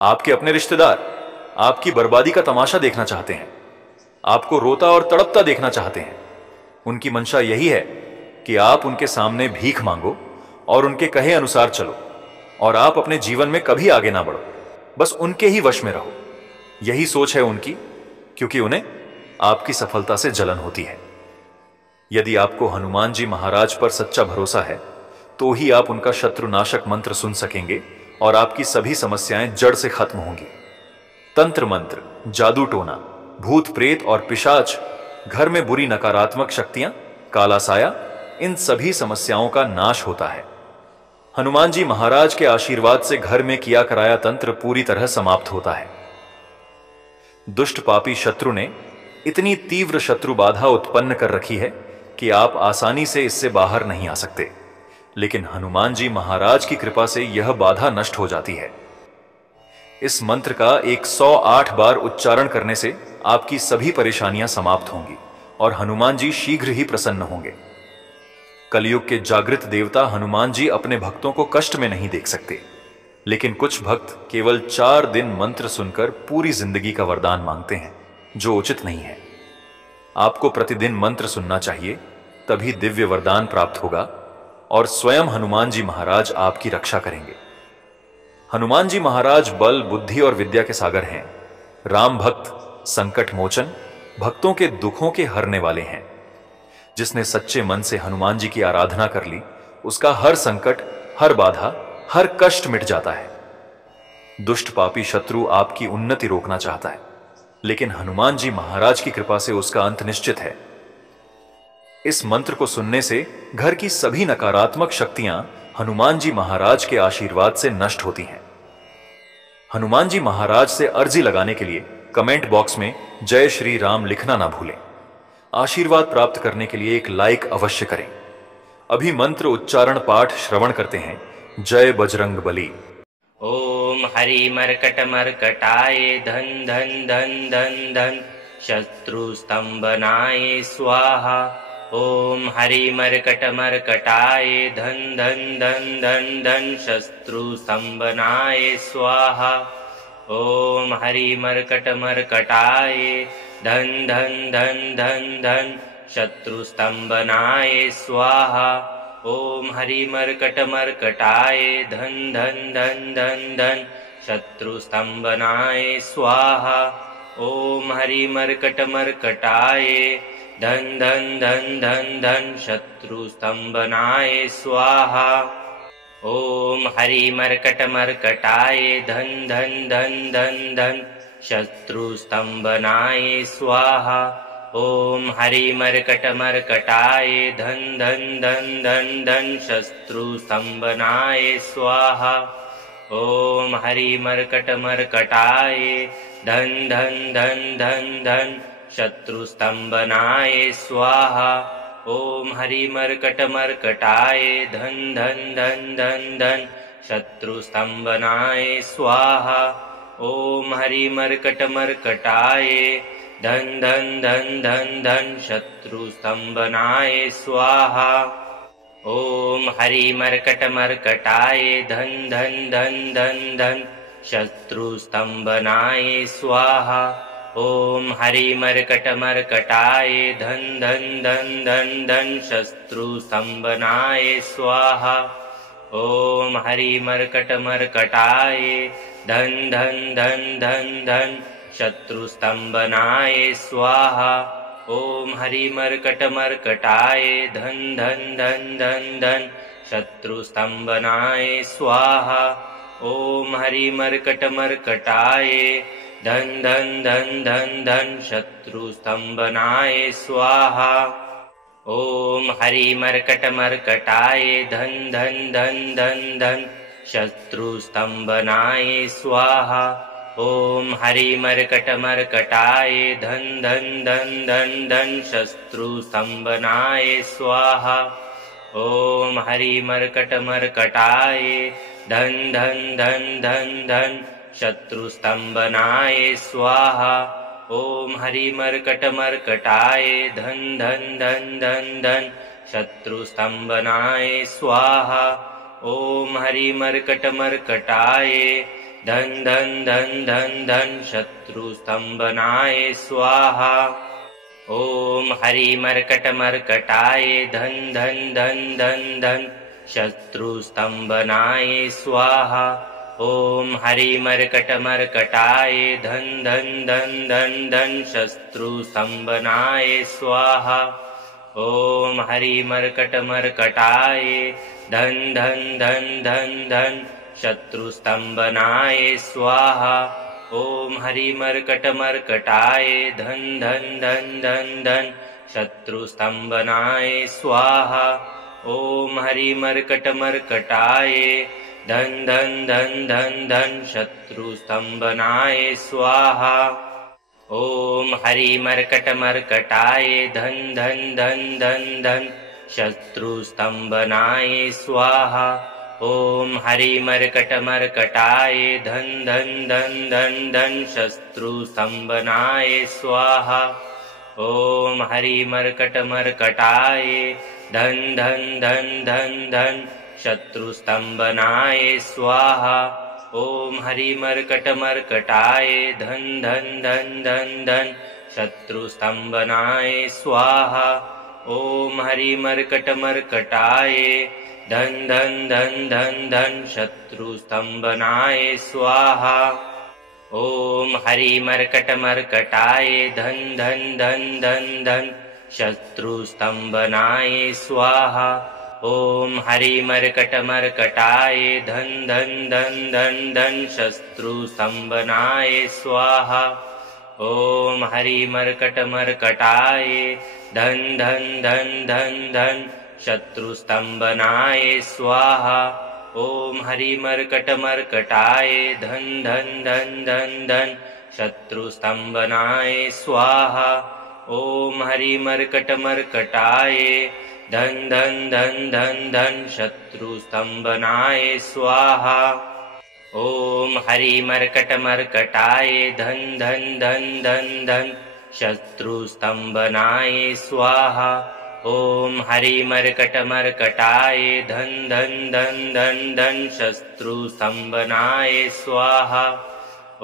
आपके अपने रिश्तेदार आपकी बर्बादी का तमाशा देखना चाहते हैं, आपको रोता और तड़पता देखना चाहते हैं। उनकी मंशा यही है कि आप उनके सामने भीख मांगो और उनके कहे अनुसार चलो और आप अपने जीवन में कभी आगे ना बढ़ो, बस उनके ही वश में रहो। यही सोच है उनकी, क्योंकि उन्हें आपकी सफलता से जलन होती है। यदि आपको हनुमान जी महाराज पर सच्चा भरोसा है तो ही आप उनका शत्रुनाशक मंत्र सुन सकेंगे और आपकी सभी समस्याएं जड़ से खत्म होंगी। तंत्र मंत्र, जादू टोना, भूत प्रेत और पिशाच, घर में बुरी नकारात्मक शक्तियां, काला साया, इन सभी समस्याओं का नाश होता है। हनुमान जी महाराज के आशीर्वाद से घर में किया कराया तंत्र पूरी तरह समाप्त होता है। दुष्ट पापी शत्रु ने इतनी तीव्र शत्रु बाधा उत्पन्न कर रखी है कि आप आसानी से इससे बाहर नहीं आ सकते, लेकिन हनुमान जी महाराज की कृपा से यह बाधा नष्ट हो जाती है। इस मंत्र का 108 बार उच्चारण करने से आपकी सभी परेशानियां समाप्त होंगी और हनुमान जी शीघ्र ही प्रसन्न होंगे। कलयुग के जागृत देवता हनुमान जी अपने भक्तों को कष्ट में नहीं देख सकते, लेकिन कुछ भक्त केवल 4 दिन मंत्र सुनकर पूरी जिंदगी का वरदान मांगते हैं, जो उचित नहीं है। आपको प्रतिदिन मंत्र सुनना चाहिए, तभी दिव्य वरदान प्राप्त होगा और स्वयं हनुमान जी महाराज आपकी रक्षा करेंगे। हनुमान जी महाराज बल, बुद्धि और विद्या के सागर हैं। राम भक्त, संकट मोचन, भक्तों के दुखों के हरने वाले हैं। जिसने सच्चे मन से हनुमान जी की आराधना कर ली, उसका हर संकट, हर बाधा, हर कष्ट मिट जाता है। दुष्ट पापी शत्रु आपकी उन्नति रोकना चाहता है, लेकिन हनुमान जी महाराज की कृपा से उसका अंत निश्चित है। इस मंत्र को सुनने से घर की सभी नकारात्मक शक्तियां हनुमान जी महाराज के आशीर्वाद से नष्ट होती हैं। हनुमान जी महाराज से अर्जी लगाने के लिए कमेंट बॉक्स में जय श्री राम लिखना ना भूलें। आशीर्वाद प्राप्त करने के लिए एक लाइक अवश्य करें। अभी मंत्र उच्चारण पाठ श्रवण करते हैं। जय बजरंग बली। ओम हरि मरकट मरकटाय धन धन धन धन धन शत्रु स्तंभनाय स्वाहा। ओम हरि मरकट मरकटाय धन धन धन धन धन शत्रु स्तंभनाय स्वाहा। ओम हरि मरकट मरकटाय धन धन धन धन धन शत्रु स्तंभनाय स्वाहा। ओम हरि मरकट मरकटाय धन धन धन धन धन शत्रु स्तंभनाय स्वाहा। ओम हरि मरकट मरकटाय धन धन धन धन धन शत्रु स्तंभनाय स्वाहा। ओम हरि मरकट मरकटाय धन धन धन धन धन शत्रु स्तंभनाय स्वाहा। ओम हरि मरकट मरकटाय धन धन धन धन धन शत्रु स्तंभनाय स्वाहा। ओम हरि मरकट मरकटाय धन धन धन धन धन शत्रु स्तंभनाय स्वाहा। ओम हरि मरकट मरकटाय धन धन धन धन धन शत्रु स्तंभनाय स्वाहा। ओम हरि मरकट मरकटाय धन धन धन धन धन शत्रु स्तंभनाय स्वाहा। ओम हरि मरकट मरकटाय धन धन धन धन धन शत्रु स्तंभनाय स्वाहा। ओम हरि मरकट मरकटाय धन धन धन धन धन शत्रु स्तंभनाय स्वाहा। ओम हरि मरकट मरकटाय धन धन धन धन धन शत्रु स्तंभनाय स्वाहा। ओम हरि मरकट मरकटाय धन धन धन धन धन शत्रु स्तंभनाय स्वाहा। ओम हरि मरकट मरकटाय धन धन धन धन धन शत्रु स्तंभनाय स्वाहा। ओम हरि मरकट मरकटाय धन धन धन धन धन शत्रु स्तंभनाय स्वाहा। ओम हरि मरकट मरकटाय धन धन धन धन धन शत्रु स्तंभनाय स्वाहा। ओम हरि मरकट मरकटाय धन धन धन धन धन शत्रु स्तंभनाय स्वाहा। ओम हरि मरकट मरकटाय धन धन धन धन धन शत्रु स्तंभनाय स्वाहा। ओम हरि मरकट मरकटाय धन धन धन धन धन शत्रु स्तंभनाय स्वाहा। ओम हरि मर्कट मर्कटाय धन धन धन धन धन शत्रु स्तंभनाय स्वाहा। ओम हरि मर्कट मर्कटाय धन धन धन धन धन शत्रु स्तंभनाय स्वाहा। ओम हरि मर्कट मर्कटाय धन धन धन धन धन शत्रु स्तंभनाय स्वाहा। ओम हरि मर्कट मर्कटाय धन धन धन धन धन शत्रु स्तंभनाय स्वाहा। ओम हरि मर्कट मर्कटाय धन धन धन धन धन शत्रु स्तंभनाय स्वाहा। ओम हरि मर्कट मर्कटाय धन धन धन धन धन शत्रु स्तंभनाय स्वाहा। ओम हरि मर्कट मर्कटाय धन धन धन धन धन शत्रु स्तंभनाय स्वाहा। ओम हरि मर्कट मर्कटाय धन धन धन धन धन शत्रु स्तंभनाय स्वाहा। ओम हरि मर्कट मर्कटाय धन धन धन धन धन शत्रु स्तंभनाय स्वाहा। ओम हरि मर्कट मर्कटाय धन धन धन धन धन शत्रु स्तंभनाय स्वाहा। ओम हरि मर्कट मर्कटाय धन धन धन धन धन शत्रु स्तंभनाय स्वाहा। ओम हरि मर्कट मर्कटाय धन धन धन धन धन शत्रु स्तंभनाय स्वाहा। ओम हरि मर्कट मर्कटाय धन धन धन धन धन शत्रु स्तंभनाय स्वाहा। ओम हरि मर्कट मर्कटाय धन धन धन धन धन शत्रु स्तंभनाय स्वाहा। ओम हरि मर्कट मर्कटाय धन धन धन धन धन शत्रु स्तंभनाय स्वाहा। ओम हरि मर्कट मर्कटाय धन धन धन धन धन शत्रु स्तंभनाय स्वाहा। ओम हरि मर्कट मर्कटाय धन धन धन धन धन शत्रु स्तंभनाय स्वाहा।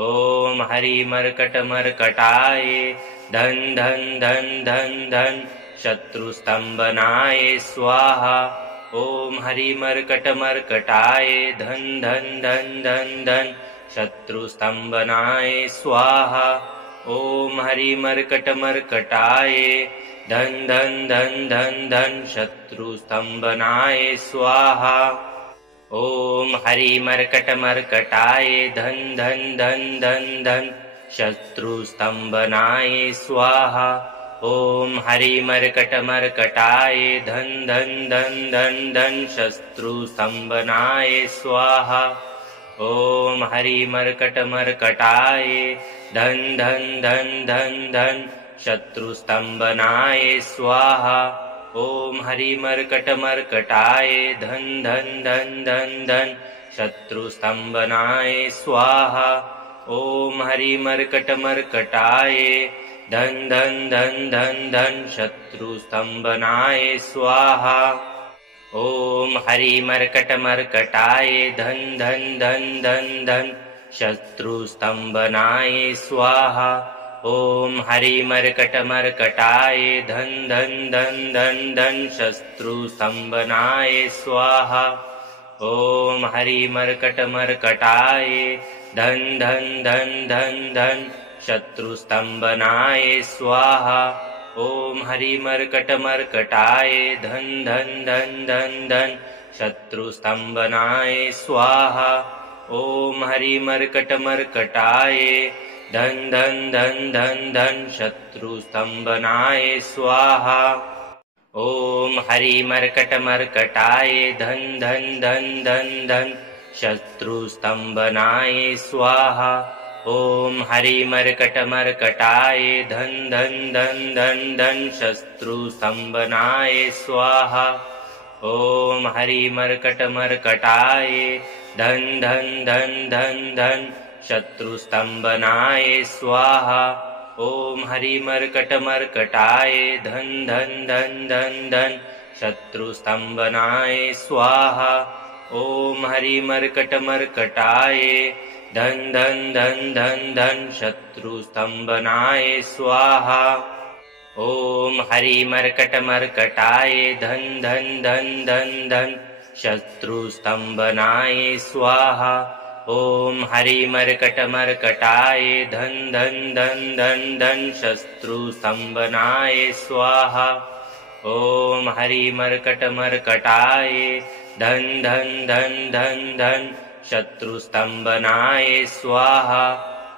ओम हरि मर्कट मर्कटाय धन धन धन धन धन शत्रु स्तंभनाय स्वाहा। ओम हरि मर्कट मर्कटाय धन धन धन धन धन शत्रु स्तंभनाय स्वाहा। ओम हरि मर्कट मर्कटाय धन धन धन धन धन शत्रु स्तंभनाय स्वाहा। ओम हरि मर्कट मर्कटाय धन धन धन धन धन शत्रु स्तंभनाय स्वाहा। ओम हरि मर्कट मर्कटाय धन धन धन धन धन शत्रु स्तंभनाय स्वाहा। ओम हरि मर्कट मर्कटाय धन धन धन धन धन शत्रु स्तंभनाय स्वाहा। ओम हरि मर्कट मर्कटाय धन धन धन धन धन शत्रु स्तंभनाय स्वाहा। ओम हरि मर्कट मर्कटाय धन धन धन धन धन शत्रु स्तंभनाय स्वाहा। ओम हरि मर्कट मर्कटाय धन धन धन धन धन शत्रु स्तंभनाय स्वाहा। ओम हरि मर्कट मर्कटाय धन धन धन धन धन शत्रु स्तंभनाय स्वाहा। ओम हरि मर्कट मर्कटाय धन धन धन धन धन शत्रु स्तंभनाय स्वाहा। ओम हरि मर्कट मर्कटाय धन धन धन धन धन शत्रु स्तंभनाय स्वाहा। ओम हरि मर्कट मर्कटाय धन धन धन धन धन शत्रु स्तंभनाय स्वाहा। ओम हरि मर्कट मर्कटाय धन धन धन धन धन शत्रु स्तंभनाय स्वाहा। ओम हरि मर्कट मर्कटाय धन धन धन धन धन शत्रु स्तंभनाय स्वाहा। ओम हरि मर्कट मर्कटाय धन धन धन धन धन शत्रु स्तंभनाय स्वाहा। ओम हरि मर्कट मर्कटाय धन धन धन धन धन शत्रु स्तंभनाय स्वाहा। ओम हरि मर्कट मर्कटाय धन धन धन धन धन शत्रु स्तंभनाय स्वाहा। ओम हरि मर्कट मर्कटाय धन धन धन धन धन शत्रु स्तंभनाय स्वाहा। ओम हरि मर्कट मर्कटाय धन धन धन धन धन शत्रु स्तंभनाय स्वाहा। ओम हरि मर्कट मर्कटाय धन धन धन धन धन शत्रु स्तंभनाय स्वाहा।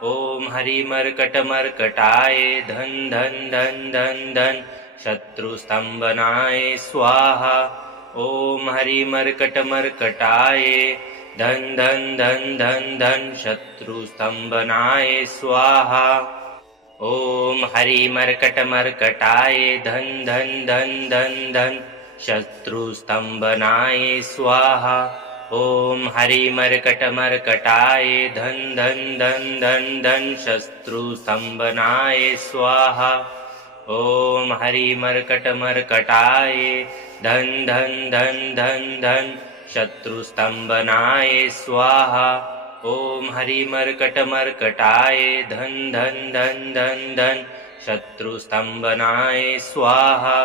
ओम हरि मर्कट मर्कटाय धन धन धन धन धन शत्रु स्तंभनाय स्वाहा। ओम हरि मर्कट मर्कटाय धन धन धन धन धन शत्रु स्तंभनाय स्वाहा। ओम हरि मर्कट मर्कटाय धन धन धन धन धन शत्रु स्तंभनाय स्वाहा। ओम हरि मर्कट मर्कटाय धन धन धन धन धन शत्रु स्तंभनाय स्वाहा। ओम हरि मर्कट मर्कटाय धन धन धन धन धन शत्रु स्तंभनाय स्वाहा। ओम हरि मर्कट मर्कटाय धन धन धन धन धन शत्रु स्तंभनाय स्वाहा।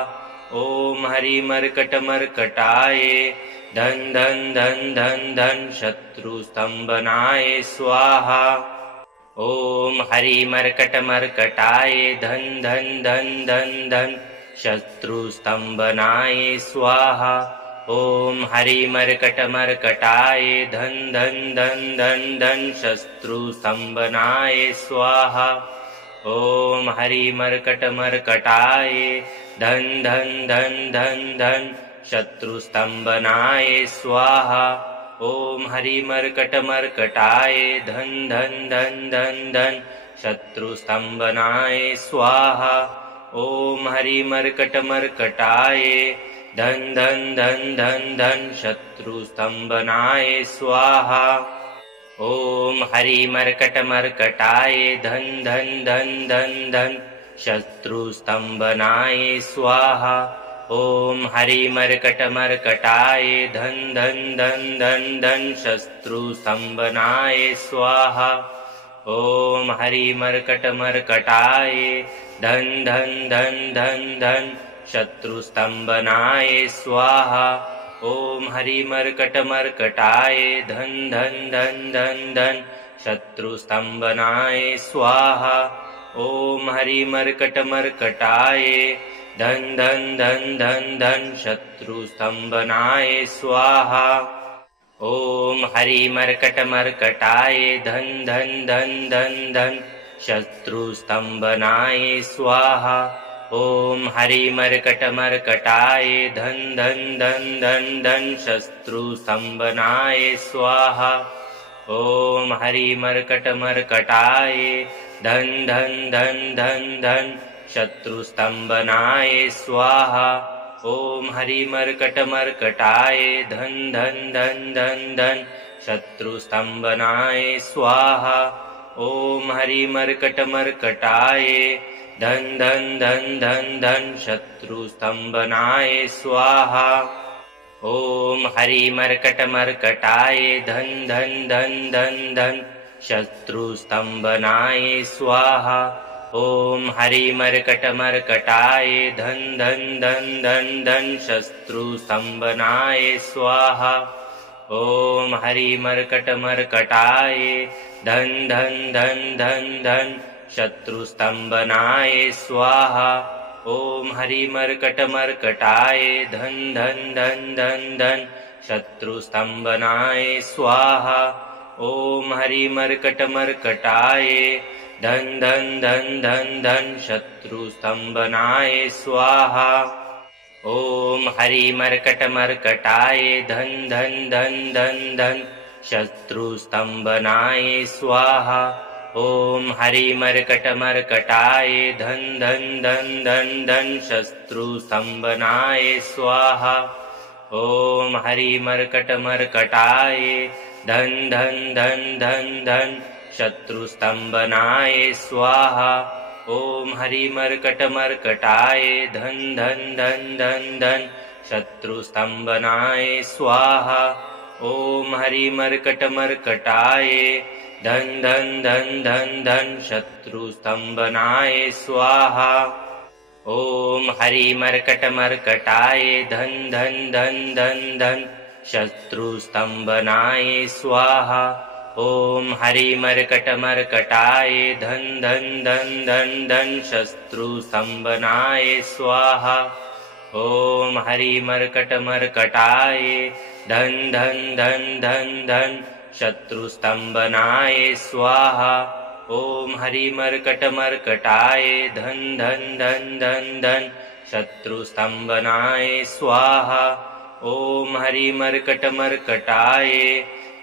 ओम हरि मर्कट मर्कटाय धन धन धन धन धन शत्रु स्तंभनाय स्वाहा। ओम हरि मर्कट मर्कटाय धन धन धन धन धन शत्रु स्तंभनाय स्वाहा। ओम हरि मर्कट मर्कटाय धन धन धन धन धन शत्रु स्तंभनाय स्वाहा। ओम हरि मर्कट मर्कटाय धन धन धन धन धन शत्रु स्तंभनाय स्वाहा। ओम हरि मर्कट मर्कटाय धन धन धन धन धन शत्रु स्तंभनाय स्वाहा। ओम हरि मर्कट मर्कटाय धन धन धन धन धन शत्रु स्तंभनाय स्वाहा। ओम हरि मर्कट मर्कटाय धन धन धन धन धन शत्रु स्तंभनाय स्वाहा। ओम हरि मर्कट मर्कटाय धन धन धन धन धन शत्रु स्तंभनाय स्वाहा। ओम हरि मर्कट मर्कटाय धन धन धन धन धन शत्रु स्तंभनाय स्वाहा। ओम हरि मर्कट मर्कटाय धन धन धन धन धन शत्रु स्तंभनाय स्वाहा। ओम हरि मर्कट मर्कटाय धन धन धन धन धन शत्रु स्तंभनाय स्वाहा। ओम हरि मर्कट मर्कटाय धन धन धन धन धन शत्रु स्तंभनाय स्वाहा। ओम हरि मर्कट मर्कटाय धन धन धन धन धन शत्रु स्तंभनाय स्वाहा। ओम हरि मर्कट मर्कटाय धन धन धन धन धन शत्रु स्तंभनाय स्वाहा। ओम हरि मर्कट मर्कटाय धन धन धन धन धन शत्रु स्तंभनाय स्वाहा। ओम हरि मर्कट मर्कटाय धन धन धन धन धन शत्रु स्तंभनाय स्वाहा। ओम हरि मर्कट मर्कटाय धन धन धन धन धन शत्रु स्तंभनाय स्वाहा। ओम हरि मर्कट मर्कटाय धन धन धन धन धन शत्रु स्तंभनाय स्वाहा। ओम हरि मर्कट मर्कटाय धन धन धन धन धन शत्रु स्तंभनाय स्वाहा। ओम हरि मर्कट मर्कटाय धन धन धन धन धन शत्रु स्तंभनाय स्वाहा। ओम हरि मर्कट मर्कटाय धन धन धन धन धन शत्रु स्तंभनाय स्वाहा। ओम हरि मर्कट मर्कटाय धन धन धन धन धन शत्रु स्तंभनाय स्वाहा। ओम हरि मर्कट मर्कटाय धन धन धन धन धन शत्रु स्तंभनाय स्वाहा। ओम हरि मर्कट मर्कटाय धन धन धन धन धन शत्रु स्तंभनाय स्वाहा। ओम हरि मर्कट मर्कटाय धन धन धन धन धन शत्रु स्तंभनाय स्वाहा। ओम हरि मर्कट मर्कटाय धन धन धन धन धन शत्रु स्तंभनाय स्वाहा। ओम हरि मर्कट मर्कटाय धन धन धन धन धन शत्रु स्तंभनाय स्वाहा। ओम हरि मर्कट मर्कटाय धन धन धन धन धन शत्रु स्तंभनाय स्वाहा। ओम हरि मर्कट मर्कटाय धन धन धन धन धन शत्रु स्तंभनाय स्वाहा। ओम हरि मर्कट मर्कटाय धन धन धन धन धन शत्रु स्तंभनाय स्वाहा। ओम हरि मर्कट मर्कटाय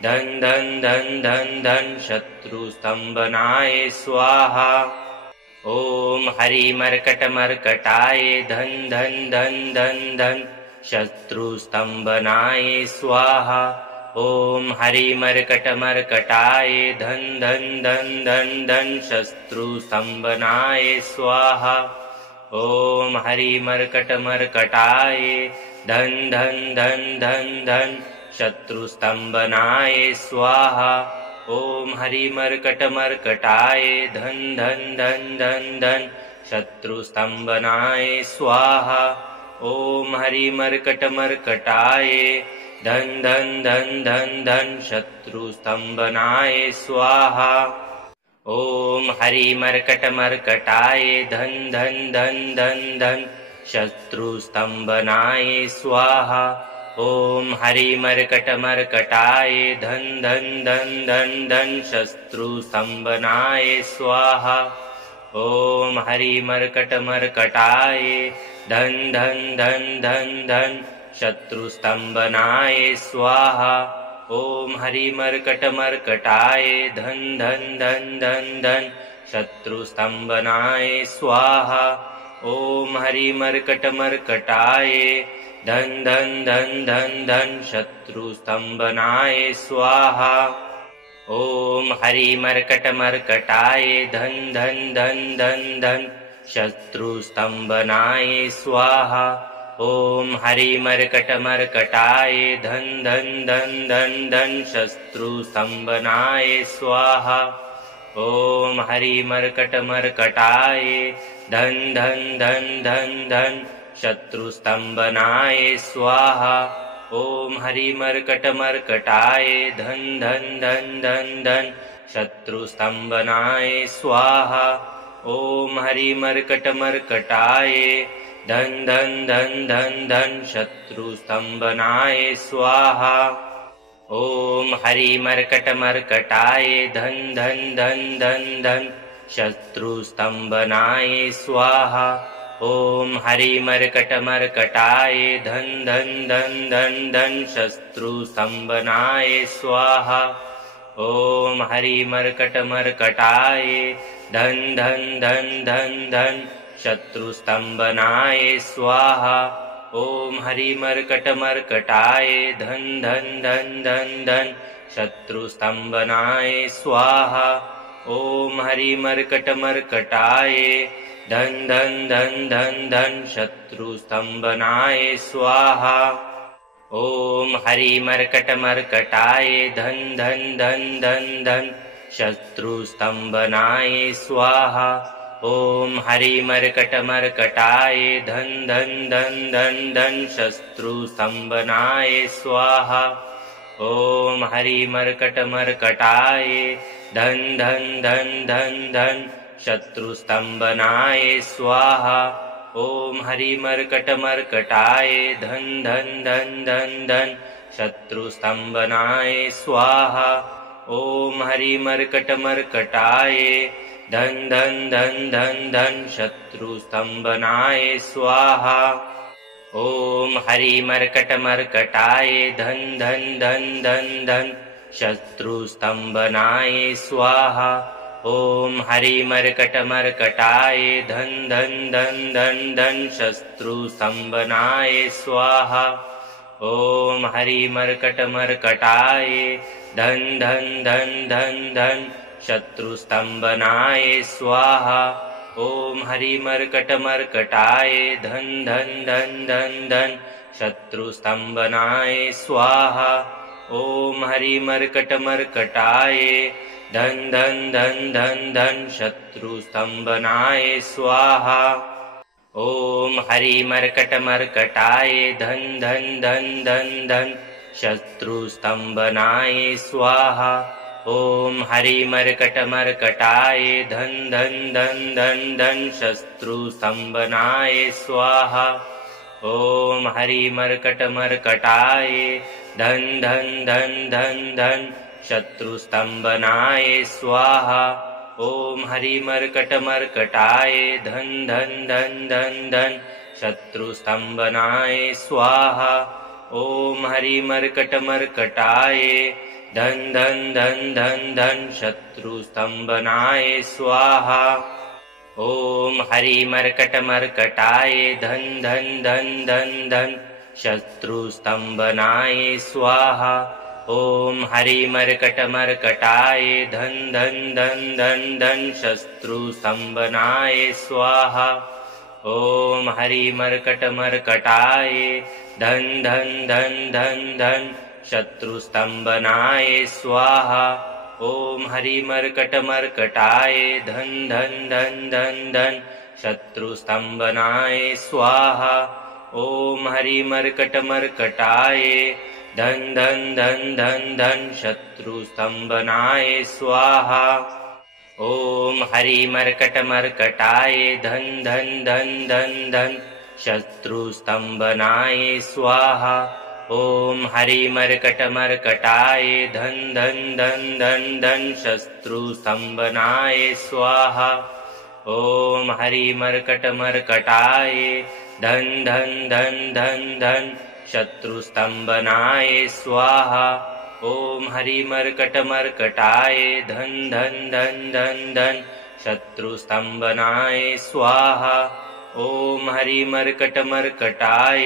धन धन धन धन धन शत्रु स्तंभनाय स्वाहा। ओम हरि मर्कट मर्कटाय धन धन धन धन धन शत्रु स्तंभनाय स्वाहा। ओम हरि मर्कट मर्कटाय धन धन धन धन धन शत्रु स्तंभनाय स्वाहा। ओम हरि मर्कट मर्कटाय धन धन धन धन धन शत्रु स्तंभनाय स्वाहा। ओम हरि मर्कट मर्कटाय धन धन धन धन धन शत्रु स्तंभनाय स्वाहा। ओम हरि मर्कट मर्कटाय धन धन धन धन धन शत्रु स्तंभनाय स्वाहा। ओम हरि मर्कट मर्कटाय धन धन धन धन धन शत्रु स्तंभनाय स्वाहा। ओम हरि मर्कट मर्कटाय धन धन धन धन धन शत्रु स्तंभनाय स्वाहा। ओम हरि मर्कट मर्कटाय धन धन धन धन धन शत्रु स्तंभनाय स्वाहा। ओम हरि मर्कट मर्कटाय धन धन धन धन धन शत्रु स्तंभनाय स्वाहा। ओम हरि मर्कट मर्कटाय धन धन धन धन धन शत्रु स्तंभनाय स्वाहा। ओम हरि मर्कट मर्कटाय धन धन धन धन धन शत्रु स्तंभनाय स्वाहा। ओम हरि मर्कट मर्कटाय धन धन धन धन धन शत्रु स्तंभनाय स्वाहा। ओम हरि मर्कट मर्कटाय धन धन धन धन धन शत्रु स्तंभनाय स्वाहा। ओम हरि मर्कट मर्कटाय धन धन धन धन धन शत्रु स्तंभनाय स्वाहा। ओम हरि मर्कट मर्कटाय धन धन धन धन धन शत्रु स्तंभनाय स्वाहा। ओम हरि मर्कट मर्कटाय धन धन धन धन धन शत्रु स्तंभनाय स्वाहा। ओम हरि मर्कट मर्कटाय धन धन धन धन धन शत्रु स्तंभनाय स्वाहा। ओम हरि मर्कट मर्कटाय धन धन धन धन धन शत्रु स्तंभनाय स्वाहा। ओम हरि मर्कट मर्कटाय धन धन धन धन धन शत्रु स्तंभनाय स्वाहा। ओम हरि मर्कट मर्कटाय धन धन धन धन धन शत्रु स्तंभनाय स्वाहा। ओम हरि मर्कट मर्कटाय धन धन धन धन धन शत्रु स्तंभनाय स्वाहा। ओम हरि मर्कट मर्कटाय धन धन धन धन धन शत्रु स्तंभनाय स्वाहा। ओम हरि मर्कट मर्कटाय धन धन धन धन धन शत्रु स्तंभनाय स्वाहा। ओम हरि मर्कट मर्कटाय धन धन धन धन धन शत्रु स्तंभनाय स्वाहा। ओम हरि मर्कट मर्कटाय धन धन धन धन धन शत्रु स्तंभनाय स्वाहा। ओम हरि मर्कट मर्कटाय धन धन धन धन धन शत्रु स्तंभनाय स्वाहा। ओम हरि मर्कट मर्कटाय धन धन धन धन धन शत्रु स्तंभनाय स्वाहा। ओम हरि मर्कट मर्कटाय धन धन धन धन धन शत्रु स्तंभनाय स्वाहा। ओम हरि मर्कट मर्कटाय धन धन धन धन धन शत्रु स्तंभनाय स्वाहा। ओम हरि मर्कट मर्कटाय धन धन धन धन धन शत्रु स्तंभनाय स्वाहा। ओम हरि मर्कट मर्कटाय धन धन धन धन धन शत्रु स्तंभनाय स्वाहा। ओम हरि मर्कट मर्कटाय धन धन धन धन धन शत्रु स्तंभनाय स्वाहा। ओम हरि मर्कट मर्कटाय धन धन धन धन धन शत्रु स्तंभनाय स्वाहा। ओम हरि मर्कट मर्कटाय धन धन धन धन धन शत्रु स्तंभनाय स्वाहा। ओम हरि मर्कट मर्कटाय धन धन धन धन धन शत्रु स्तंभनाय स्वाहा। ओम हरि मर्कट मर्कटाय धन धन धन धन धन शत्रु स्तंभनाय स्वाहा। ओम हरि मर्कट मर्कटाय धन धन धन धन धन शत्रु स्तंभनाय स्वाहा। ओम हरि मर्कट मर्कटाय धन धन धन धन धन शत्रु स्तंभनाय स्वाहा। ओम हरि मर्कट मर्कटाय धन धन धन धन धन शत्रु स्तंभनाय स्वाहा। ओम हरि मर्कट मर्कटाय धन धन धन धन धन शत्रु स्तंभनाय स्वाहा। ओम हरि मर्कट मर्कटाय धन धन धन धन धन शत्रु स्तंभनाय स्वाहा। ओम हरि मर्कट मर्कटाय धन धन धन धन धन शत्रु स्तंभनाय स्वाहा। ओम हरि मर्कट मर्कटाय धन धन धन धन धन शत्रु स्तंभनाय स्वाहा। ओम हरि मर्कट मर्कटाय धन धन धन धन धन शत्रु स्तंभनाय स्वाहा। ओम हरि मर्कट मर्कटाय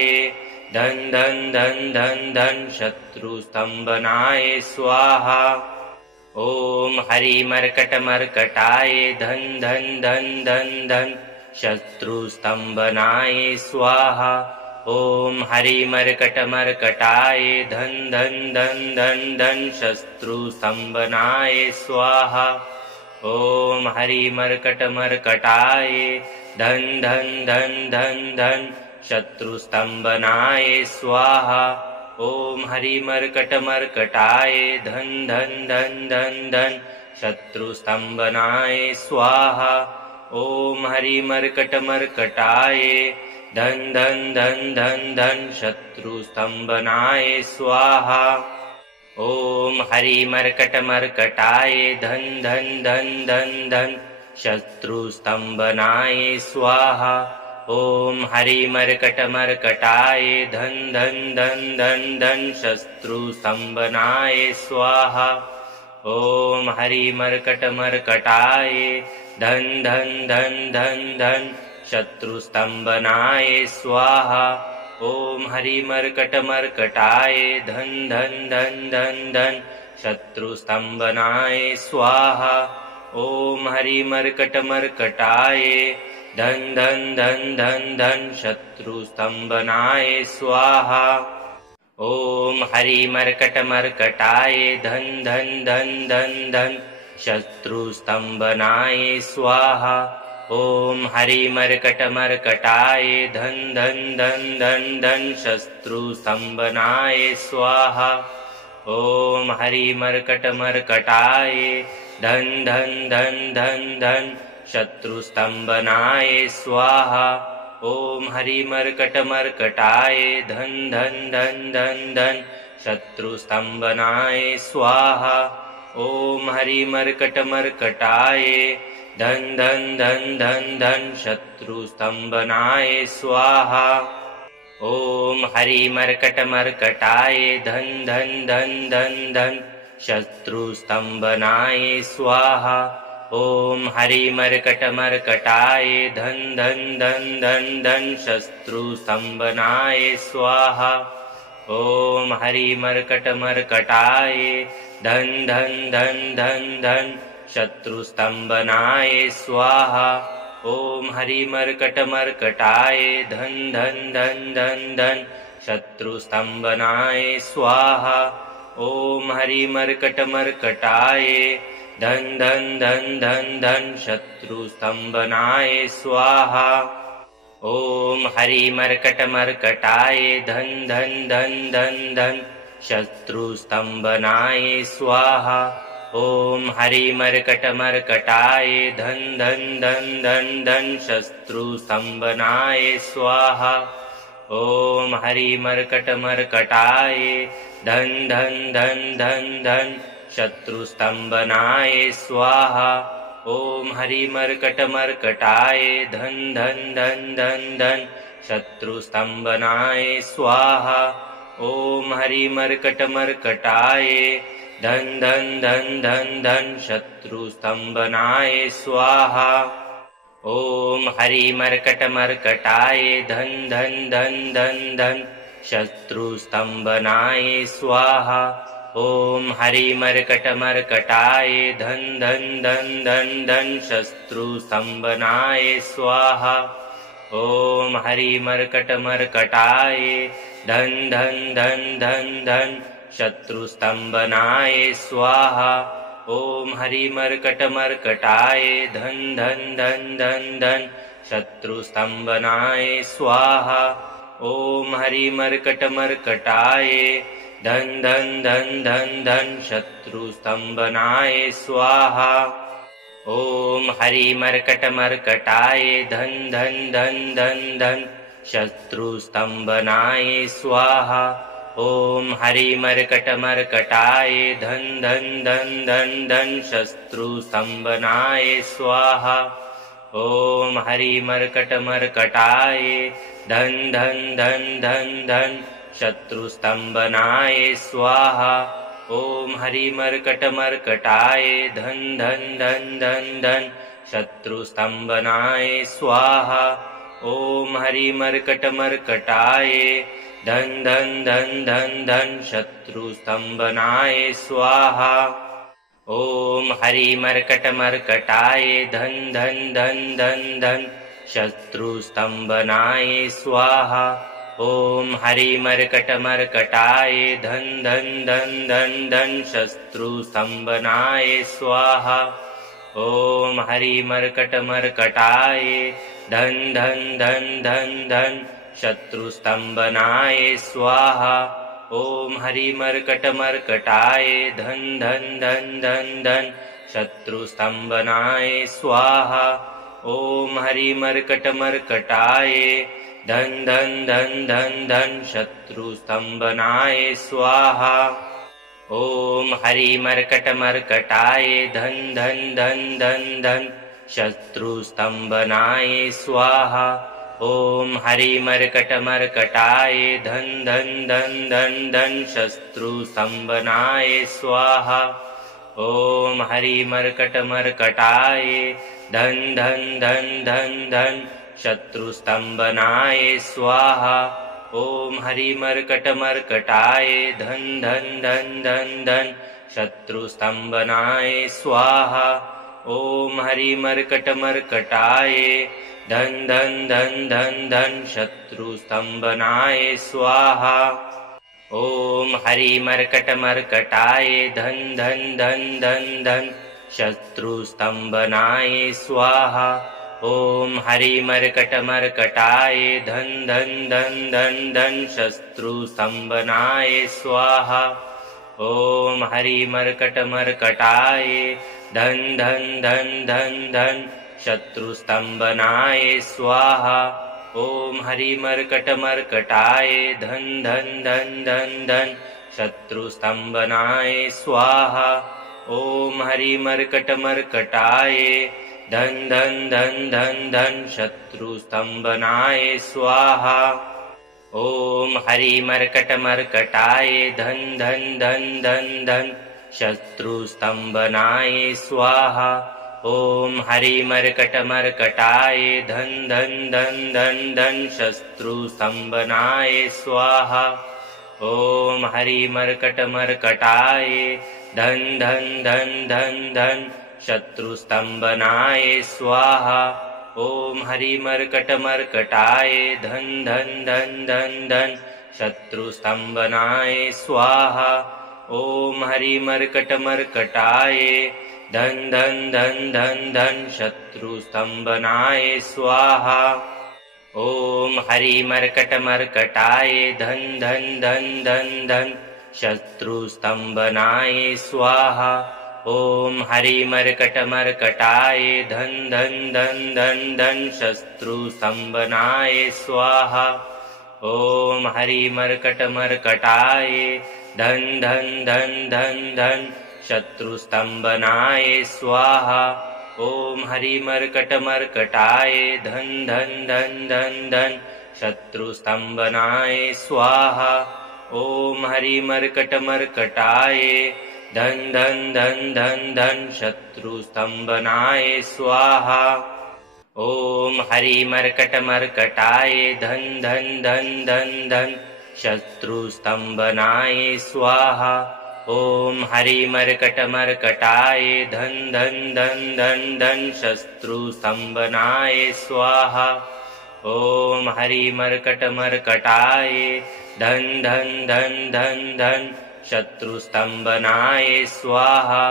धन धन धन धन धन शत्रु स्तंभनाय स्वाहा। ओम हरि मर्कट मर्कटाय धन धन धन धन धन शत्रु स्तंभनाय स्वाहा। ओम हरि मर्कट मर्कटाय धन धन धन धन धन शत्रु स्तंभनाय स्वाहा। ओम हरि मर्कट मर्कटाय धन धन धन धन धन शत्रु स्तंभनाय स्वाहा। ओम हरि मर्कट मर्कटाय धन धन धन धन धन शत्रु स्तंभनाय स्वाहा। ओम हरि मर्कट मर्कटाय धन धन धन धन धन शत्रु स्तंभनाय स्वाहा। ओम हरि मर्कट मर्कटाय धन धन धन धन धन शत्रु स्तंभनाय स्वाहा। ओम हरि मर्कट मर्कटाय धन धन धन धन धन शत्रु स्तंभनाय स्वाहा। ओम हरि मर्कट मर्कटाय धन धन धन धन धन शत्रु स्तंभनाय स्वाहा। ओम हरि मर्कट मर्कटाय धन धन धन धन धन शत्रु स्तंभनाय स्वाहा। ओम हरि मर्कट मर्कटाय धन धन धन धन धन शत्रु स्तंभनाय स्वाहा। ओम हरि मर्कट मर्कटाय धन धन धन धन धन शत्रु स्तंभनाय स्वाहा। ओम हरि मर्कट मर्कटाय धन धन धन धन धन शत्रु स्तंभनाय स्वाहा। ओम हरि मर्कट मर्कटाय धन धन धन धन धन शत्रु स्तंभनाय स्वाहा। ओम हरि मर्कट मर्कटाय धन धन धन धन धन शत्रु स्तंभनाय स्वाहा। ओम हरि मर्कट मर्कटाय धन धन धन धन धन शत्रु स्तंभनाय स्वाहा। ओम हरि मर्कट मर्कटाय धन धन धन धन धन शत्रु स्तंभनाय स्वाहा। ओम हरि मर्कट मर्कटाय धन धन धन धन धन शत्रु स्तंभनाय स्वाहा। ओम हरि मर्कट मर्कटाय धन धन धन धन धन शत्रु स्तंभनाय स्वाहा। ओम हरि मर्कट मर्कटाय धन धन धन धन धन शत्रु स्तंभनाय स्वाहा। ओम हरि मर्कट मर्कटाय धन धन धन धन धन शत्रु स्तंभनाय स्वाहा। ओम हरि मर्कट मर्कटाय धन धन धन धन धन शत्रु स्तंभनाय स्वाहा। ओम हरि मर्कट मर्कटाय धन धन धन धन धन शत्रु स्तंभनाय स्वाहा। ओम हरि मर्कट मर्कटाय धन धन धन धन धन शत्रु स्तंभनाय स्वाहा। ओम हरि मर्कट मर्कटाय धन धन धन धन धन शत्रु स्तंभनाय स्वाहा। ओम हरि मर्कट मर्कटाय धन धन धन धन धन शत्रु स्तंभनाय स्वाहा। ओम हरि मर्कट मर्कटाय धन धन धन धन धन शत्रु स्तंभनाय स्वाहा। ओम हरि मर्कट मर्कटाय धन धन धन धन धन शत्रु स्तंभनाय स्वाहा। ओम हरि मर्कट मर्कटाय धन धन धन धन धन शत्रु स्तंभनाय स्वाहा। ओम हरि मर्कट मर्कटाय धन धन धन धन धन शत्रु स्तंभनाय स्वाहा। ओम हरि मर्कट मर्कटाय धन धन धन धन धन शत्रु स्तंभनाय स्वाहा। ओम हरि मर्कट मर्कटाय धन धन धन धन धन शत्रु स्तंभनाय स्वाहा। ओम हरि मर्कट मर्कटाय धन धन धन धन धन शत्रु स्तंभनाय स्वाहा। ओम हरि मर्कट मर्कटाय धन धन धन धन धन शत्रु स्तंभनाय स्वाहा। ओम हरि मर्कट मर्कटाय धन धन धन धन धन शत्रु स्तंभनाय स्वाहा। ओम हरि मर्कट मर्कटाय धन धन धन धन धन शत्रु स्तंभनाय स्वाहा। ओम हरि मर्कट मर्कटाय धन धन धन धन धन शत्रु स्तंभनाय स्वाहा। ओम हरि मर्कट मर्कटाय धन धन धन धन धन शत्रु स्तंभनाय स्वाहा। ओम हरि मर्कट मर्कटाय धन धन धन धन धन शत्रु स्तंभनाय स्वाहा। ओम हरि मर्कट मर्कटाय धन धन धन धन धन शत्रु स्तंभनाय स्वाहा। ओम हरि मर्कट मर्कटाय धन धन धन धन धन शत्रु स्तंभनाय स्वाहा। ओम हरि मर्कट मर्कटाय धन धन धन धन धन शत्रु स्तंभनाय स्वाहा। ओम हरि मर्कट मर्कटाय धन धन धन धन धन शत्रु स्तंभनाय स्वाहा। ओम हरि मर्कट मर्कटाय धन धन धन धन धन शत्रु स्तंभनाय स्वाहा। ओम हरि मर्कट मर्कटाय धन धन धन धन धन शत्रु स्तंभनाय स्वाहा। ओम हरि मर्कट मर्कटाय धन धन धन धन धन शत्रु स्तंभनाय स्वाहा। ओम हरि मर्कट मर्कटाय धन धन धन धन धन शत्रु स्तंभनाय स्वाहा। ओम हरि मर्कट मर्कटाय धन धन धन धन धन शत्रु स्तंभनाय स्वाहा। ओम हरि मर्कट मर्कटाय धन धन धन धन धन शत्रु स्तंभनाय स्वाहा। ओम हरि मर्कट मर्कटाय धन धन धन धन धन शत्रु स्तंभनाय स्वाहा। ओम हरि मर्कट मर्कटाय धन धन धन धन धन शत्रु स्तंभनाय स्वाहा। ओम हरि मर्कट मर्कटाय धन धन धन धन धन शत्रु स्तंभनाय स्वाहा। ओम हरि मर्कट मर्कटाय धन धन धन धन धन शत्रु स्तंभनाय स्वाहा। ओम हरि मर्कट मर्कटाय धन धन धन धन धन शत्रु स्तंभनाय स्वाहा। ओम हरि मर्कट मर्कटाय धन धन धन धन धन शत्रु स्तंभनाय स्वाहा। ओम हरि मर्कट मर्कटाय धन धन धन धन धन शत्रु स्तंभनाय स्वाहा। ओम हरि मर्कट मर्कटाय धन धन धन धन धन शत्रु स्तंभनाय स्वाहा। ओम हरि मर्कट मर्कटाय धन धन धन धन धन शत्रु स्तंभनाय स्वाहा। ओम हरि मर्कट मर्कटाय धन धन धन धन धन शत्रु स्तंभनाय स्वाहा। ओम हरि मर्कट मर्कटाय धन धन धन धन धन शत्रु स्तंभनाय स्वाहा। ओम हरि मर्कट मर्कटाय धन धन धन धन धन शत्रु स्तंभनाय स्वाहा। ओम हरि मर्कट मर्कटाय धन धन धन धन धन शत्रु स्तंभनाय स्वाहा। ओम हरि मर्कट मर्कटाय धन धन धन धन धन शत्रु स्तंभनाय स्वाहा। ओम हरि मर्कट मर्कटाय धन धन धन धन धन शत्रु स्तंभनाय स्वाहा।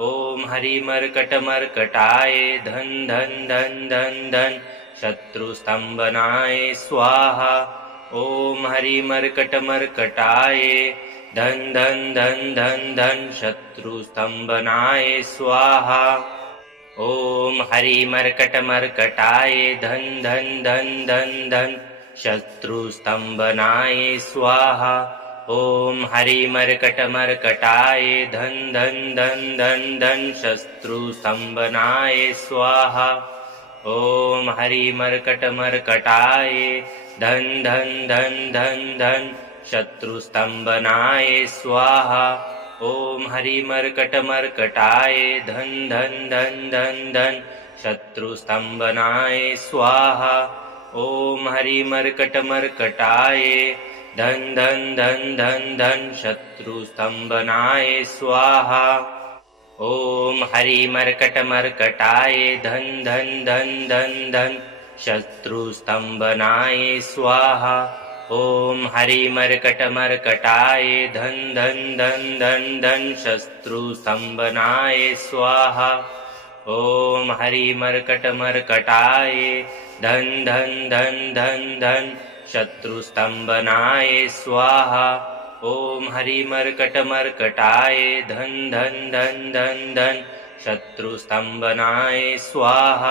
ओम हरि मर्कट मर्कटाय धन धन धन धन धन शत्रु स्तंभनाय स्वाहा। ओम हरि मर्कट मर्कटाय धन धन धन धन धन शत्रु स्तंभनाय स्वाहा। ओम हरि मर्कट मर्कटाय धन धन धन धन धन शत्रु स्तंभनाय स्वाहा। ओम हरि मर्कट मर्कटाय धन धन धन धन धन शत्रु स्तंभनाय स्वाहा। ओम हरि मर्कट मर्कटाय धन धन धन धन धन शत्रु स्तंभनाय स्वाहा। ओम हरि मर्कट मर्कटाय धन धन धन धन धन शत्रु स्तंभनाय स्वाहा। ओम हरि मर्कट मर्कटाय धन धन धन धन धन शत्रु स्तंभनाय स्वाहा। ओम हरि मर्कट मर्कटाय धन धन धन धन धन शत्रु स्तंभनाय स्वाहा। ओम हरि मर्कट मर्कटाय धन धन धन धन धन शत्रु स्तंभनाय स्वाहा। ओम हरि मर्कट मर्कटाय धन धन धन धन धन शत्रु स्तंभनाय स्वाहा। ओम हरि मर्कट मर्कटाय धन धन धन धन धन शत्रु स्तंभनाय स्वाहा।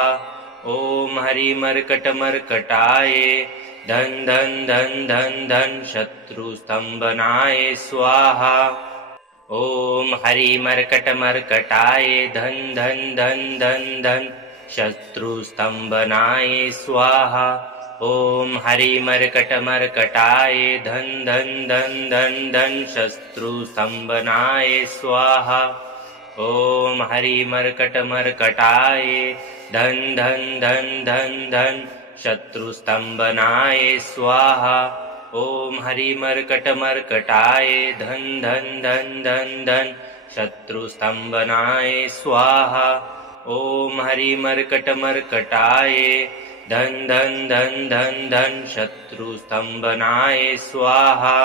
ओम हरि मर्कट मर्कटाय धन धन धन धन धन शत्रु स्तंभनाय स्वाहा। ओम हरि मर्कट मर्कटाय धन धन धन धन धन शत्रु स्तंभनाय स्वाहा। ओम हरि मर्कट मर्कटाय धन धन धन धन धन शत्रु स्तंभनाय स्वाहा। ओम हरि मर्कट मर्कटाय धन धन धन धन धन शत्रु स्तंभनाय स्वाहा। ओम हरि मर्कट मर्कटाय धन धन धन धन धन शत्रु स्तंभनाय स्वाहा। ओम हरि मर्कट मर्कटाय धन धन धन धन धन शत्रु स्तंभनाय स्वाहा।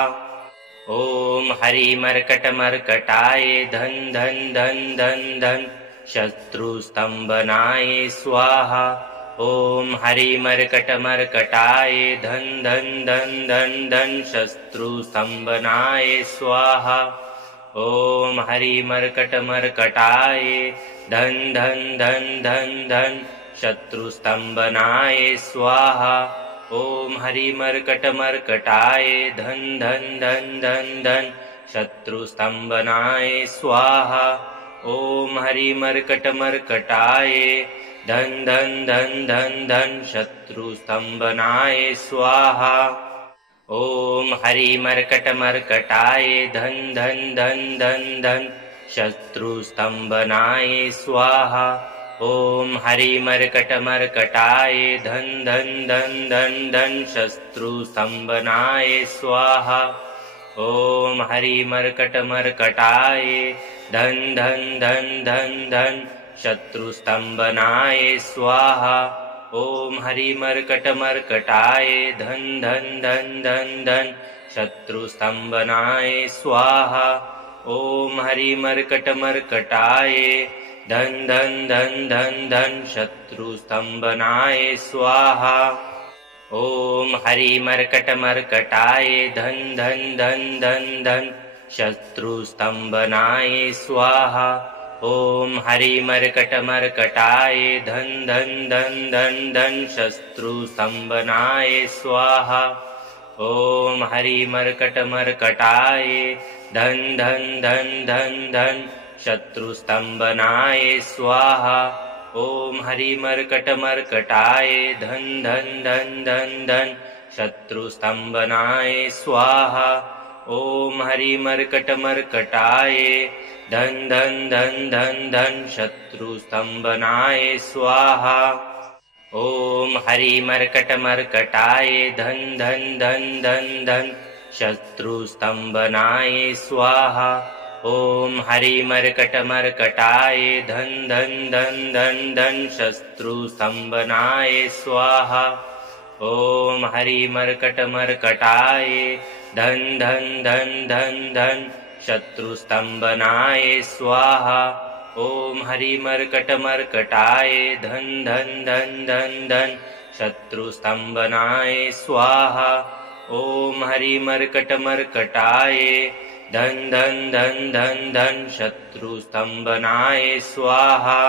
ओम हरि मर्कट मर्कटाय धन धन धन धन धन शत्रु स्तंभनाय स्वाहा। ओम हरि मर्कट मर्कटाय धन धन धन धन धन शत्रु स्तंभनाय स्वाहा। ओम हरि मर्कट मर्कटाय धन धन धन धन धन शत्रु स्तंभनाय स्वाहा। ओम हरि मर्कट मर्कटाय धन धन धन धन धन शत्रु स्तंभनाय स्वाहा। ओम हरि मर्कट मर्कटाय धन धन धन धन धन शत्रु स्तंभनाय स्वाहा। ओम हरि मर्कट मर्कटाय धन धन धन धन धन शत्रु स्तंभनाय स्वाहा। ओम हरि मर्कट मर्कटाय धन धन धन धन धन शत्रु स्तंभनाय स्वाहा। ओम हरि मर्कट मर्कटाय धन धन धन धन धन शत्रु स्तंभनाय स्वाहा। ओम हरि मर्कट मर्कटाय धन धन धन धन धन शत्रु स्तंभनाय स्वाहा। ओम हरि मर्कट मर्कटाय धन धन धन धन धन शत्रु स्तंभनाय स्वाहा। ओम हरि मर्कट मर्कटाय धन धन धन धन धन शत्रु स्तंभनाय स्वाहा। ओम हरि मर्कट मर्कटाय धन धन धन धन धन शत्रु स्तंभनाय स्वाहा। ओम हरि मर्कट मर्कटाय धन धन धन धन धन शत्रु स्तंभनाय स्वाहा। ओम हरि मर्कट मर्कटाय धन धन धन धन धन शत्रु स्तंभनाय स्वाहा। ओम हरि मर्कट मर्कटाय धन धन धन धन धन शत्रु स्तंभनाय स्वाहा। ओम हरि मर्कट मर्कटाय धन धन धन धन धन शत्रु स्तंभनाय स्वाहा। ओम हरि मर्कट मर्कटाय धन धन धन धन धन शत्रु स्तंभनाय स्वाहा। ओम हरि मर्कट मर्कटाय धन धन धन धन धन शत्रु स्तंभनाय स्वाहा। ओम हरि मर्कट मर्कटाय धन धन धन धन धन शत्रु स्तंभनाय स्वाहा। ओम हरि मर्कट मर्कटाय धन धन धन धन धन शत्रु स्तंभनाय स्वाहा।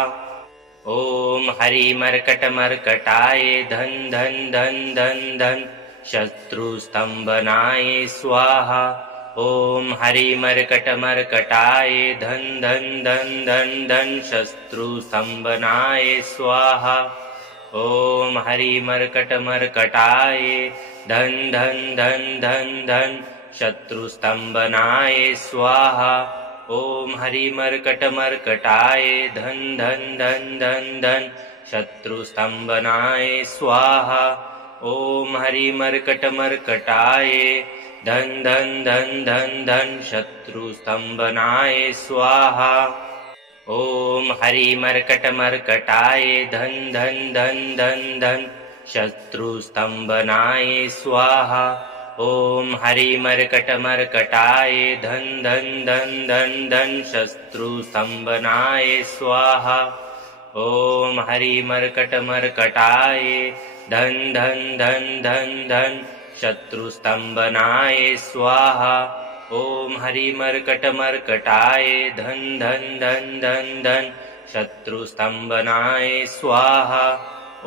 ओम हरि मर्कट मर्कटाय धन धन धन धन धन शत्रु स्तंभनाय स्वाहा। ओम हरि मर्कट मर्कटाय धन धन धन धन धन शत्रु स्तंभनाय स्वाहा। ओम हरि मर्कट मर्कटाय धन धन धन धन धन शत्रु स्तंभनाय स्वाहा। ओम हरि मर्कट मर्कटाय धन धन धन धन धन शत्रु स्तंभनाय स्वाहा। ओम हरि मर्कट मर्कटाय धन धन धन धन धन शत्रु स्तंभनाय स्वाहा। ओम हरि मर्कट मर्कटाय धन धन धन धन धन शत्रु स्तंभनाय स्वाहा। ओम हरि मर्कट मर्कटाय धन धन धन धन धन शत्रु स्तंभनाय स्वाहा। ओम हरि मर्कट मर्कटाय धन धन धन धन धन शत्रु स्तंभनाय स्वाहा। ओम हरि मर्कट मर्कटाय धन धन धन धन धन शत्रु स्तंभनाय स्वाहा।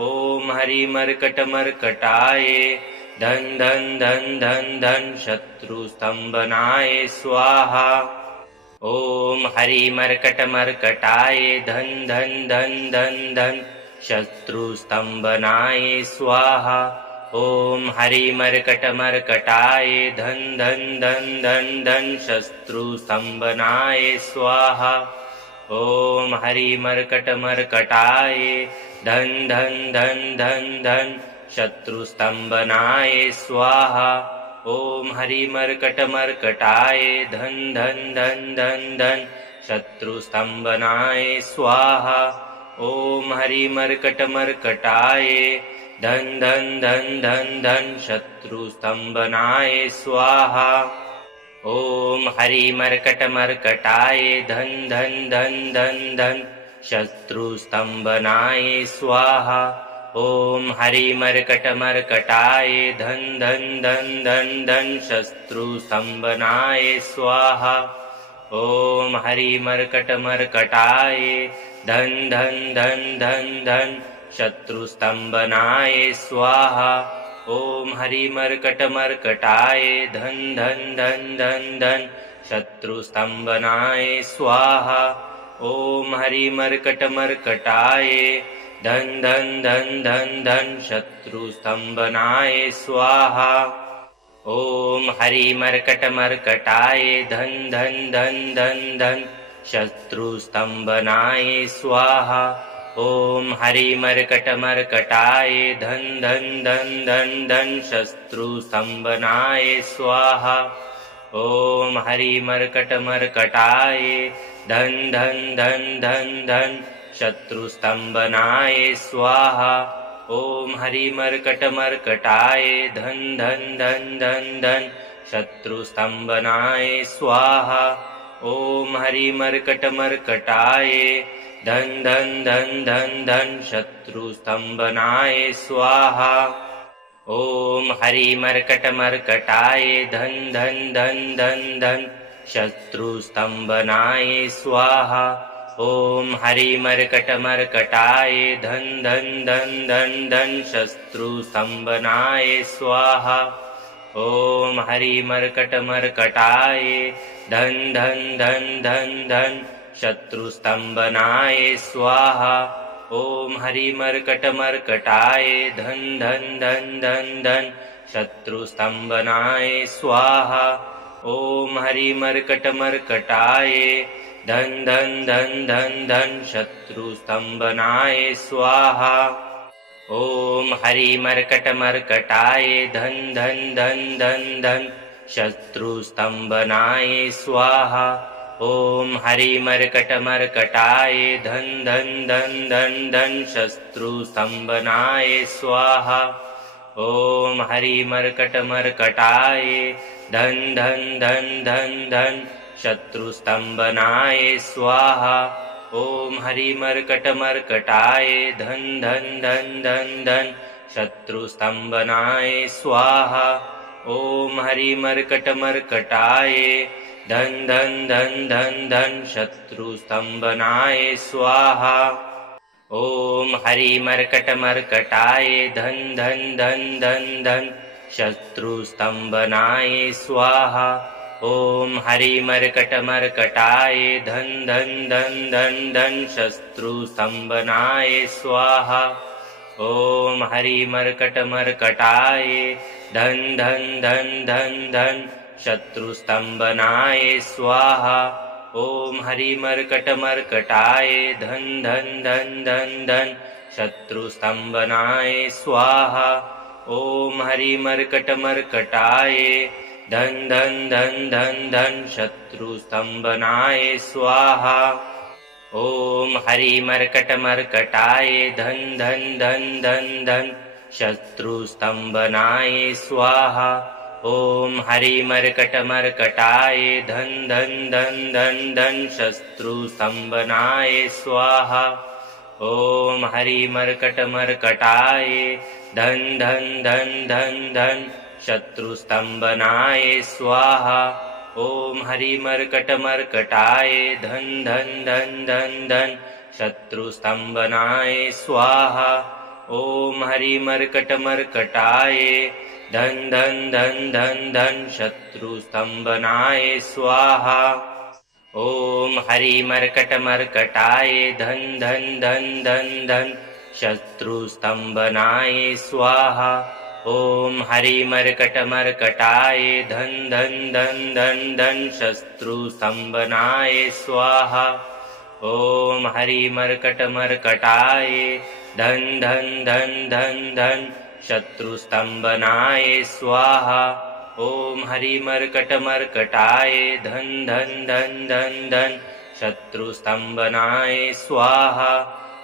ओम हरि मर्कट मर्कटाय धन धन धन धन धन शत्रु स्तंभनाय स्वाहा। ओम हरि मर्कट मर्कटाय धन धन धन धन धन शत्रु स्तंभनाय स्वाहा। ओम हरि मर्कट मर्कटाय धन धन धन धन धन शत्रु स्तंभनाय स्वाहा। ओम हरि मर्कट मर्कटाय धन धन धन धन धन शत्रु स्तंभनाय स्वाहा। ओम हरि मर्कट मर्कटाय धन धन धन धन धन शत्रु स्तंभनाय स्वाहा। ओम हरि मर्कट मर्कटाय धन धन धन धन धन शत्रु स्तंभनाय स्वाहा। ओम हरि मर्कट मर्कटाय धन धन धन धन धन शत्रु स्तंभनाय स्वाहा। ओम हरि मर्कट मर्कटाय धन धन धन धन धन शत्रु स्तंभनाय स्वाहा। ओम हरि मर्कट मर्कटाय धन धन धन धन धन शत्रु स्तंभनाय स्वाहा। ओम हरि मर्कट मर्कटाय धन धन धन धन धन शत्रु स्तंभनाय स्वाहा। ओम हरि मर्कट मर्कटाय धन धन धन धन धन शत्रु स्तंभनाय स्वाहा। ओम हरि मर्कट मर्कटाय धन धन धन धन धन शत्रु स्तंभनाय स्वाहा। ओम हरि मर्कट मर्कटाय धन धन धन धन धन शत्रु स्तंभनाय स्वाहा। ओम हरि मर्कट मर्कटाय धन धन धन धन धन शत्रु स्तंभनाय स्वाहा। ओम हरि मर्कट मर्कटाय धन धन धन धन धन शत्रु स्तंभनाय स्वाहा। ओम हरि मर्कट मर्कटाय धन धन धन धन धन शत्रु स्तंभनाय स्वाहा। ओम हरि मर्कट मर्कटाय धन धन धन धन धन शत्रु स्तंभनाय स्वाहा। ओम हरि मर्कट मर्कटाय धन धन धन धन धन शत्रु स्तंभनाय स्वाहा। ओम हरि मर्कट मर्कटाय धन धन धन धन धन शत्रु स्तंभनाय स्वाहा। ओम हरि मर्कट मर्कटाय धन धन धन धन धन शत्रु स्तंभनाय स्वाहा। ओम हरि मर्कट मर्कटाय धन धन धन धन धन शत्रु स्तंभनाय स्वाहा। ओम हरि मर्कट मर्कटाय धन धन धन धन धन शत्रु स्तंभनाय स्वाहा। ओम हरि मर्कट मर्कटाय धन धन धन धन धन शत्रु स्तंभनाय स्वाहा। ओम हरि मर्कट मर्कटाय धन धन धन धन धन शत्रु स्तंभनाय स्वाहा। ओम हरि मर्कट मर्कटाय धन धन धन धन धन शत्रु स्तंभनाय स्वाहा। ओम हरि मर्कट मर्कटाय धन धन धन धन धन शत्रु स्तंभनाय स्वाहा। ओम हरि मर्कट मर्कटाय धन धन धन धन धन शत्रु स्तंभनाय स्वाहा। ओम हरि मर्कट मर्कटाय धन धन धन धन धन शत्रु स्तंभनाय स्वाहा। ओम हरि मर्कट मर्कटाय धन धन धन धन धन शत्रु स्तंभनाय स्वाहा। ओम हरि मर्कट मर्कटाय धन धन धन धन धन शत्रु स्तंभनाय स्वाहा। ओम हरि मर्कट मर्कटाय धन धन धन धन धन शत्रु स्तंभनाय स्वाहा। ओम हरि मर्कट मर्कटाय धन धन धन धन धन शत्रु स्तंभनाय स्वाहा। ओम हरि मर्कट मर्कटाय धन धन धन धन धन शत्रु स्तंभनाय स्वाहा। ओम हरि मर्कट मर्कटाय धन धन धन धन धन शत्रु स्तंभनाय स्वाहा। ओम हरि मर्कट मर्कटाय धन धन धन धन धन शत्रु स्तंभनाय स्वाहा। ओम हरि मर्कट मर्कटाय धन धन धन धन धन शत्रु स्तंभनाय स्वाहा। ओम हरि मर्कट मर्कटाय धन धन धन धन धन शत्रु स्तंभनाय स्वाहा। ओम हरि मर्कट मर्कटाय धन धन धन धन धन शत्रु स्तंभनाय स्वाहा। ओम हरि मर्कट मर्कटाय धन धन धन धन धन शत्रु स्तंभनाय स्वाहा। ओम हरि मर्कट मर्कटाय धन धन धन धन धन शत्रु स्तंभनाय स्वाहा।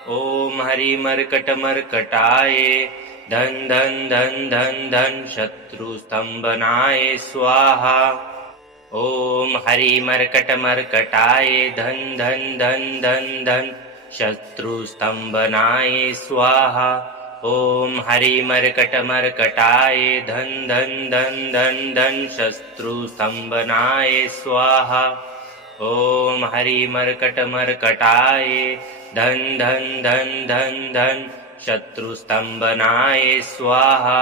ओम हरि मर्कट मर्कटाय धन धन धन धन धन शत्रु स्तंभनाय स्वाहा। ओम हरि मर्कट मर्कटाय धन धन धन धन धन शत्रु स्तंभनाय स्वाहा। ओम हरि मर्कट मर्कटाय धन धन धन धन धन शत्रु स्तंभनाय स्वाहा। ओम हरि मर्कट मर्कटाय धन धन धन धन धन शत्रु स्तंभनाय स्वाहा।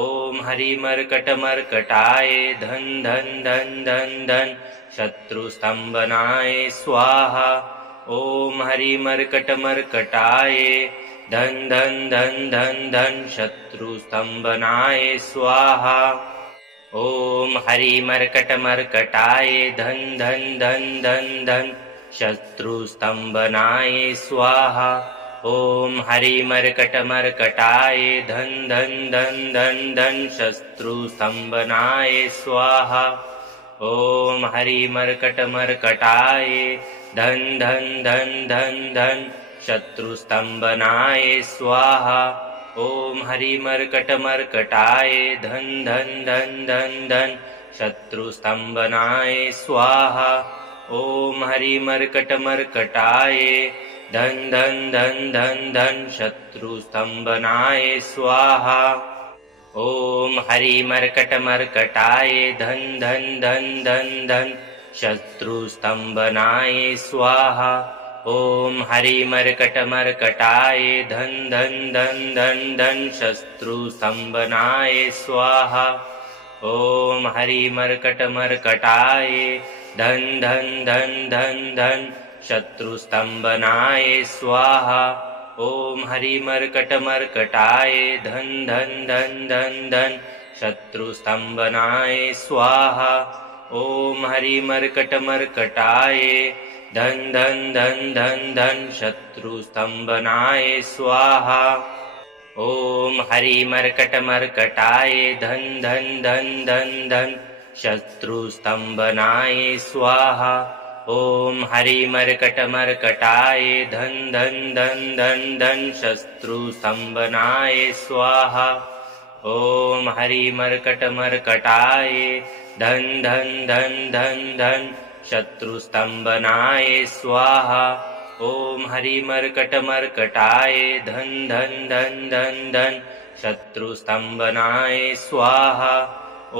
ओम हरि मर्कट मर्कटाय धन धन धन धन धन शत्रु स्तंभनाय स्वाहा। ओम हरि मर्कट मर्कटाय धन धन धन धन धन शत्रु स्तंभनाय स्वाहा। ओम हरि मर्कट मर्कटाय धन धन धन धन धन शत्रु स्तंभनाय स्वाहा। ओम हरि मर्कट मर्कटाय धन धन धन धन धन शत्रु स्तंभनाय स्वाहा। ओम हरि मर्कट मर्कटाय धन धन धन धन धन शत्रु स्तंभनाय स्वाहा। ओम हरि मर्कट मर्कटाय धन धन धन धन धन शत्रु स्तंभनाय स्वाहा। ओम हरि मर्कट मर्कटाय धन धन धन धन धन शत्रु स्तंभनाय स्वाहा। ओम हरि मर्कट मर्कटाय धन धन धन धन धन शत्रु स्तंभनाय स्वाहा। ओम हरि मर्कट मर्कटाय धन धन धन धन धन शत्रु स्तंभनाय स्वाहा। ओम हरि मर्कट मर्कटाय धन धन धन धन धन शत्रु स्तंभनाय स्वाहा। ओम हरि मर्कट मर्कटाय धन धन धन धन धन शत्रु स्तंभनाय स्वाहा। ओम हरि मर्कट मर्कटाय धन धन धन धन धन शत्रु स्तंभनाय स्वाहा। ओम हरि मर्कट मर्कटाय धन धन धन धन धन शत्रु स्तंभनाय स्वाहा। ओम हरि मर्कट मर्कटाय धन धन धन धन धन शत्रु स्तंभनाय स्वाहा। ओम हरि मर्कट मर्कटाय धन धन धन धन धन शत्रु स्तंभनाय स्वाहा। ओम हरि मर्कट मर्कटाय धन धन धन धन धन शत्रु स्तंभनाय स्वाहा।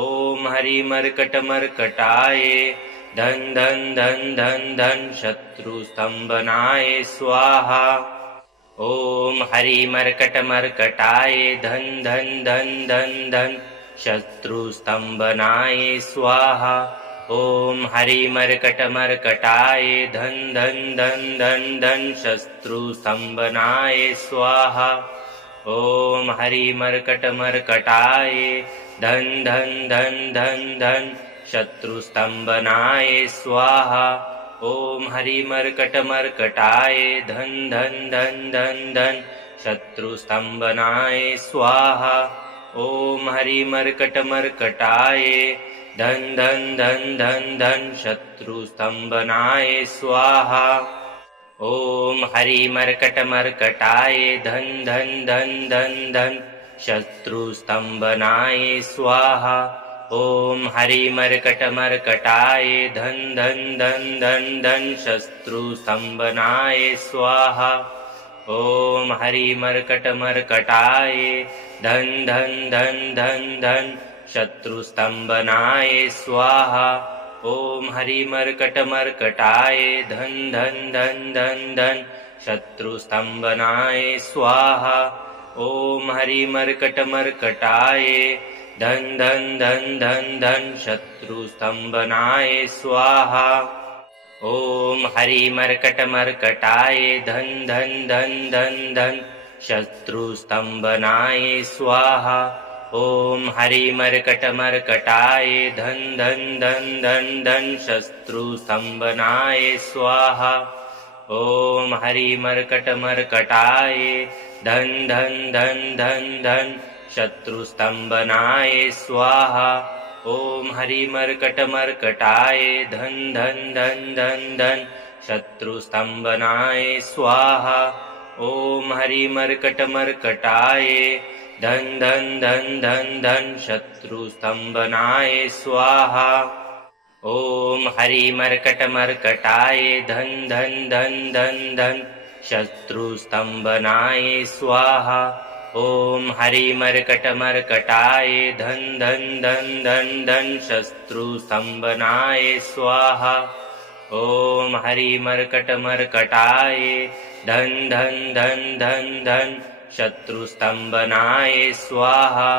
ओम हरि मर्कट मर्कटाय धन धन धन धन धन शत्रु स्तंभनाय स्वाहा। ओम हरि मर्कट मर्कटाय धन धन धन धन धन शत्रु स्तंभनाय स्वाहा। ओम हरि मर्कट मर्कटाय धन धन धन धन धन शत्रु स्तंभनाय स्वाहा। ओम हरि मर्कट मर्कटाय धन धन धन धन धन शत्रु स्तंभनाय स्वाहा। ओम हरि मर्कट मर्कटाय धन धन धन धन धन शत्रु स्तंभनाय स्वाहा। ओम हरि मर्कट मर्कटाय धन धन धन धन धन शत्रु स्तंभनाय स्वाहा। ओम हरि मर्कट मर्कटाय धन धन धन धन धन शत्रु स्तंभनाय स्वाहा। ओम हरि मर्कट मर्कटाय धन धन धन धन धन शत्रु स्तंभनाय स्वाहा। ओम हरि मर्कट मर्कटाय धन धन धन धन धन शत्रु स्तंभनाय स्वाहा। ओम हरि मर्कट मर्कटाय धन धन धन धन धन शत्रु स्तंभनाय स्वाहा। ओम हरि मर्कट मर्कटाय धन धन धन धन धन शत्रु स्तंभनाय स्वाहा। ओम हरि मर्कट मर्कटाय धन धन धन धन धन शत्रु स्तंभनाय स्वाहा। ओम हरि मर्कट मर्कटाय धन धन धन धन धन शत्रु स्तंभनाय स्वाहा। ओम हरि मर्कट मर्कटाय धन धन धन धन धन शत्रु स्तंभनाय स्वाहा। ओम हरि मर्कट मर्कटाय धन धन धन धन धन शत्रु स्तंभनाय स्वाहा। ओम हरि मर्कट मर्कटाय धन धन धन धन धन शत्रु स्तंभनाय स्वाहा। ओम हरि मर्कट मर्कटाय धन धन धन धन धन शत्रु स्तंभनाय स्वाहा। ओम हरि मर्कट मर्कटाय धन धन धन धन धन शत्रु स्तंभनाय स्वाहा। ओम हरि मर्कट मर्कटाय धन धन धन धन धन शत्रु स्तंभनाय स्वाहा।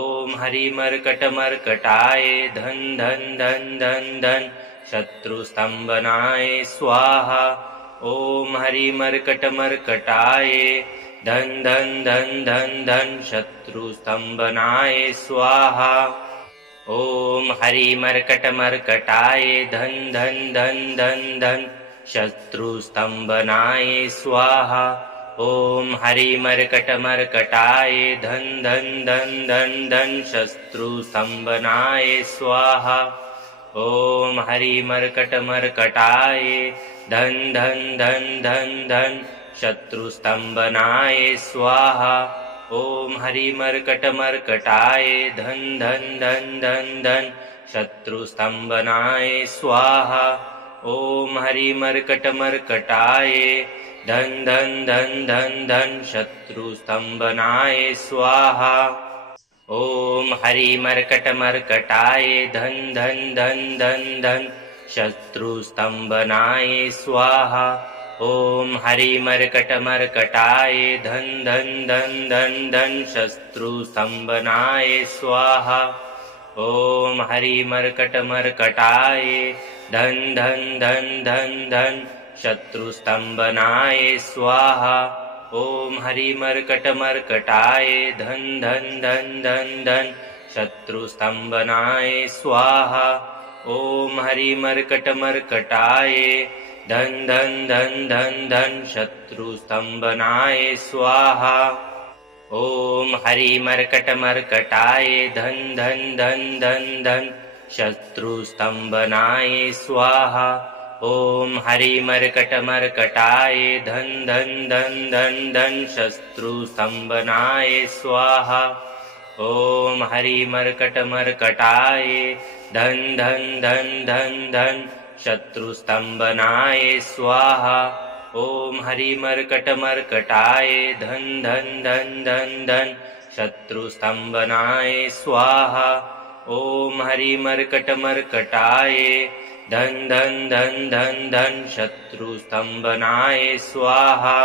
ओम हरि मर्कट मर्कटाय धन धन धन धन धन शत्रु स्तंभनाय स्वाहा। ओम हरि मर्कट मर्कटाय धन धन धन धन धन शत्रु स्तंभनाय स्वाहा। ओम हरि मर्कट मर्कटाय धन धन धन धन धन शत्रु स्तंभनाय स्वाहा। ओम हरि मर्कट मर्कटाय धन धन धन धन धन शत्रु स्तंभनाय स्वाहा। ओम हरि मर्कट मर्कटाय धन धन धन धन धन शत्रु स्तंभनाय स्वाहा। ओम हरि मर्कट मर्कटाय धन धन धन धन धन शत्रु स्तंभनाय स्वाहा। ओम हरि मर्कट मर्कटाय धन धन धन धन धन शत्रु स्तंभनाय स्वाहा। ओम हरि मर्कट मर्कटाय धन धन धन धन धन शत्रु स्तंभनाय स्वाहा। ओम हरि मर्कट मर्कटाय धन धन धन धन धन शत्रु स्तंभनाय स्वाहा। ओम हरि मर्कट मर्कटाय धन धन धन धन धन शत्रु स्तंभनाय स्वाहा। ओम हरि मर्कट मर्कटाय धन धन धन धन धन शत्रु स्तंभनाय स्वाहा। ओम हरि मर्कट मर्कटाय धन धन धन धन धन शत्रु स्तंभनाय स्वाहा। ओम हरि मर्कट मर्कटाय धन धन धन धन धन शत्रु स्तंभनाय स्वाहा। ओम हरि मर्कट मर्कटाय धन धन धन धन धन शत्रु स्तंभनाय स्वाहा। ओम हरि मर्कट मर्कटाय धन धन धन धन धन शत्रु स्तंभनाय स्वाहा। ओम हरि मर्कट मर्कटाय धन धन धन धन धन शत्रु स्तंभनाय स्वाहा। ओम हरि मर्कट मर्कटाय धन धन धन धन धन शत्रु स्तंभनाय स्वाहा।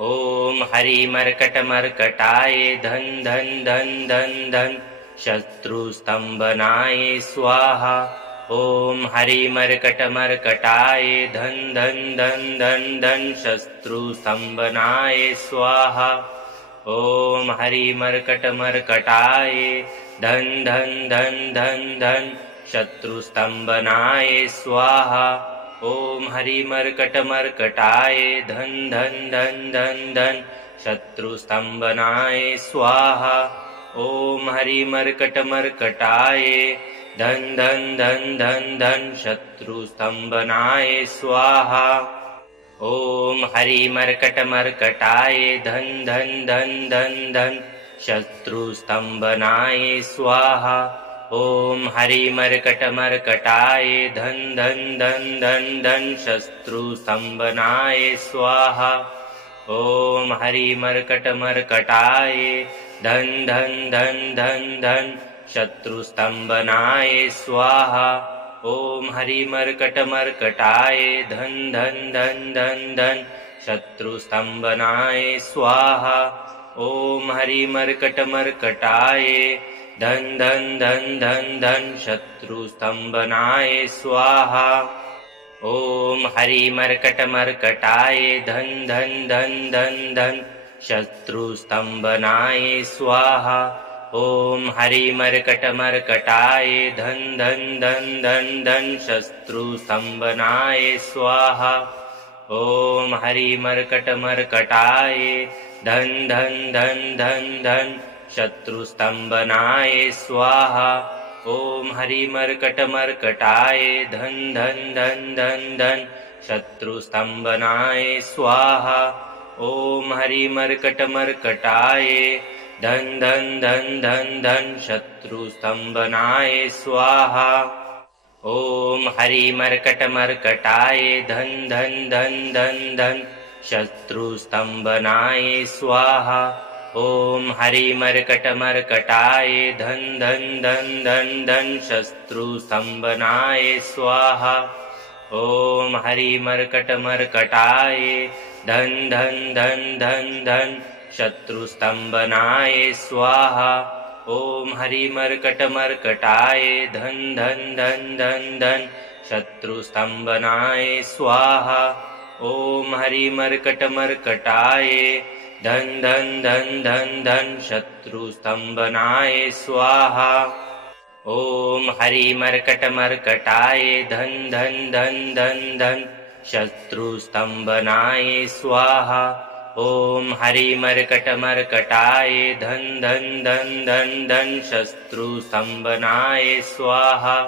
ओम हरि मर्कट मर्कटाय धन धन धन धन धन शत्रु स्तंभनाय स्वाहा। ओम हरि मर्कट मर्कटाय धन धन धन धन धन शत्रु स्तंभनाय स्वाहा। ओम हरि मर्कट मर्कटाय धन धन धन धन धन शत्रु स्तंभनाय स्वाहा। ओम हरि मर्कट मर्कटाय धन धन धन धन धन शत्रु स्तंभनाय स्वाहा। ओम हरि मर्कट मर्कटाय धन धन धन धन धन शत्रु स्तंभनाय स्वाहा। ओम हरि मर्कट मर्कटाय धन धन धन धन धन शत्रु स्तंभनाय स्वाहा। ओम हरि मर्कट मर्कटाय धन धन धन धन धन शत्रु स्तंभनाय स्वाहा। ओम हरि मर्कट मर्कटाय धन धन धन धन धन शत्रु स्तंभनाय स्वाहा। ओम हरि मर्कट मर्कटाय धन धन धन धन धन शत्रु स्तंभनाय स्वाहा। ओम हरि मर्कट मर्कटाय धन धन धन धन धन शत्रु स्तंभनाय स्वाहा। ओम हरि मर्कट मर्कटाय धन धन धन धन धन शत्रु स्तंभनाय स्वाहा। ओम हरि मर्कट मर्कटाय धन धन धन धन धन शत्रु स्तंभनाय स्वाहा। ओम हरि मर्कट मर्कटाय धन धन धन धन धन शत्रु स्तंभनाय स्वाहा। ओम हरि मर्कट मर्कटाय धन धन धन धन धन शत्रु स्तंभनाय स्वाहा। ओम हरि मर्कट मर्कटाय धन धन धन धन धन शत्रु स्तंभनाय स्वाहा। ओम हरि मर्कट मर्कटाय धन धन धन धन धन शत्रु स्तंभनाय स्वाहा। ओम हरि मर्कट मर्कटाय धन धन धन धन धन शत्रु स्तंभनाय स्वाहा। ओम हरि मर्कट मर्कटाय धन धन धन धन धन शत्रु स्तंभनाय स्वाहा। ओम हरि मर्कट मर्कटाय धन धन धन धन धन शत्रु स्तंभनाय स्वाहा। ओम हरि मर्कट मर्कटाय धन धन धन धन धन शत्रु स्तंभनाय स्वाहा। ओम हरि मर्कट मर्कटाय धन धन धन धन धन शत्रु स्तंभनाय स्वाहा। ओम हरि मर्कट मर्कटाय धन धन धन धन धन शत्रु स्तंभनाय स्वाहा।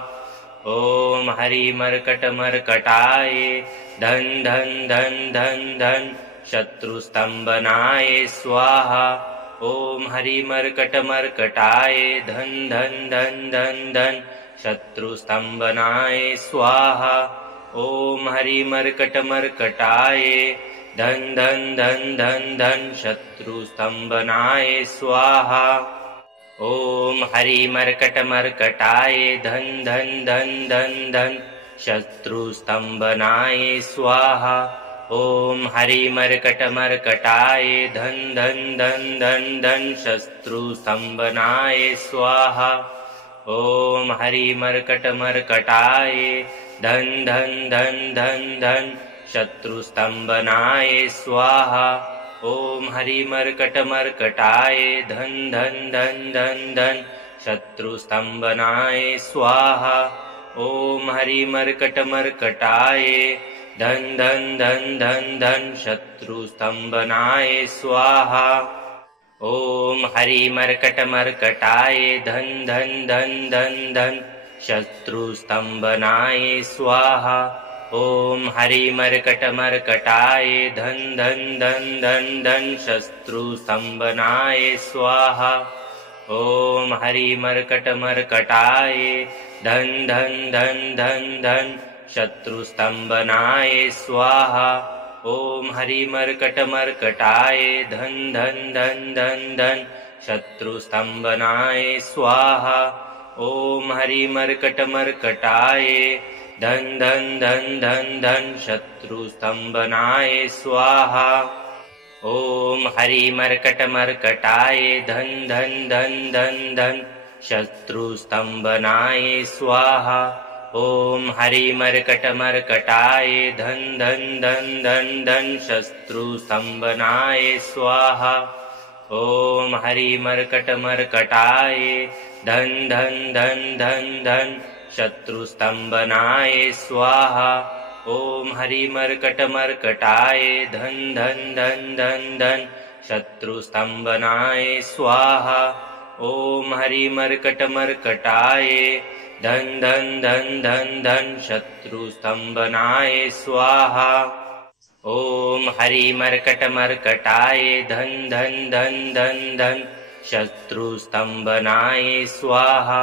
ओम हरि मर्कट मर्कटाय धन धन धन धन धन शत्रु स्तंभनाय स्वाहा। ओम हरि मर्कट मर्कटाय धन धन धन धन धन शत्रु स्तंभनाय स्वाहा। ओम हरि मर्कट मर्कटाय धन धन धन धन धन शत्रु स्तंभनाय स्वाहा। ओम हरि मर्कट मर्कटाय धन धन धन धन धन शत्रु स्तंभनाय स्वाहा। ओम हरि मर्कट मर्कटाय धन धन धन धन धन शत्रु स्तंभनाय स्वाहा। ओम हरि मर्कट मर्कटाय धन धन धन धन धन शत्रु स्तंभनाय स्वाहा। ओम हरि मर्कट मर्कटाय धन धन धन धन धन शत्रु स्तंभनाय स्वाहा। ओम हरि मर्कट मर्कटाय धन धन धन धन धन शत्रु स्तंभनाय स्वाहा। ओम हरि मर्कट मर्कटाय धन धन धन धन धन शत्रु स्तंभनाय स्वाहा। ओम हरि मर्कट मर्कटाय धन धन धन धन धन शत्रु स्तंभनाय स्वाहा। ओम हरि मर्कट मर्कटाय धन धन धन धन धन शत्रु स्तंभनाय स्वाहा। ओम हरि मर्कट मर्कटाय धन धन धन धन धन शत्रु स्तंभनाय स्वाहा। ओम हरि मर्कट मर्कटाय धन धन धन धन धन शत्रु स्तंभनाय स्वाहा। ओम हरि मर्कट मर्कटाय धन धन धन धन धन शत्रु स्तंभनाय स्वाहा। ओम हरि मर्कट मर्कटाय धन धन धन धन धन शत्रु स्तंभनाय स्वाहा। ओम हरि मर्कट मर्कटाय धन धन धन धन धन शत्रु स्तंभनाय स्वाहा। ओम हरि मर्कट मर्कटाय धन धन धन धन धन शत्रु स्तंभनाय स्वाहा। ओम हरि मर्कट मर्कटाय धन धन धन धन धन शत्रु स्तंभनाय स्वाहा। ओम हरि मर्कट मर्कटाय धन धन धन धन धन शत्रु स्तंभनाय स्वाहा।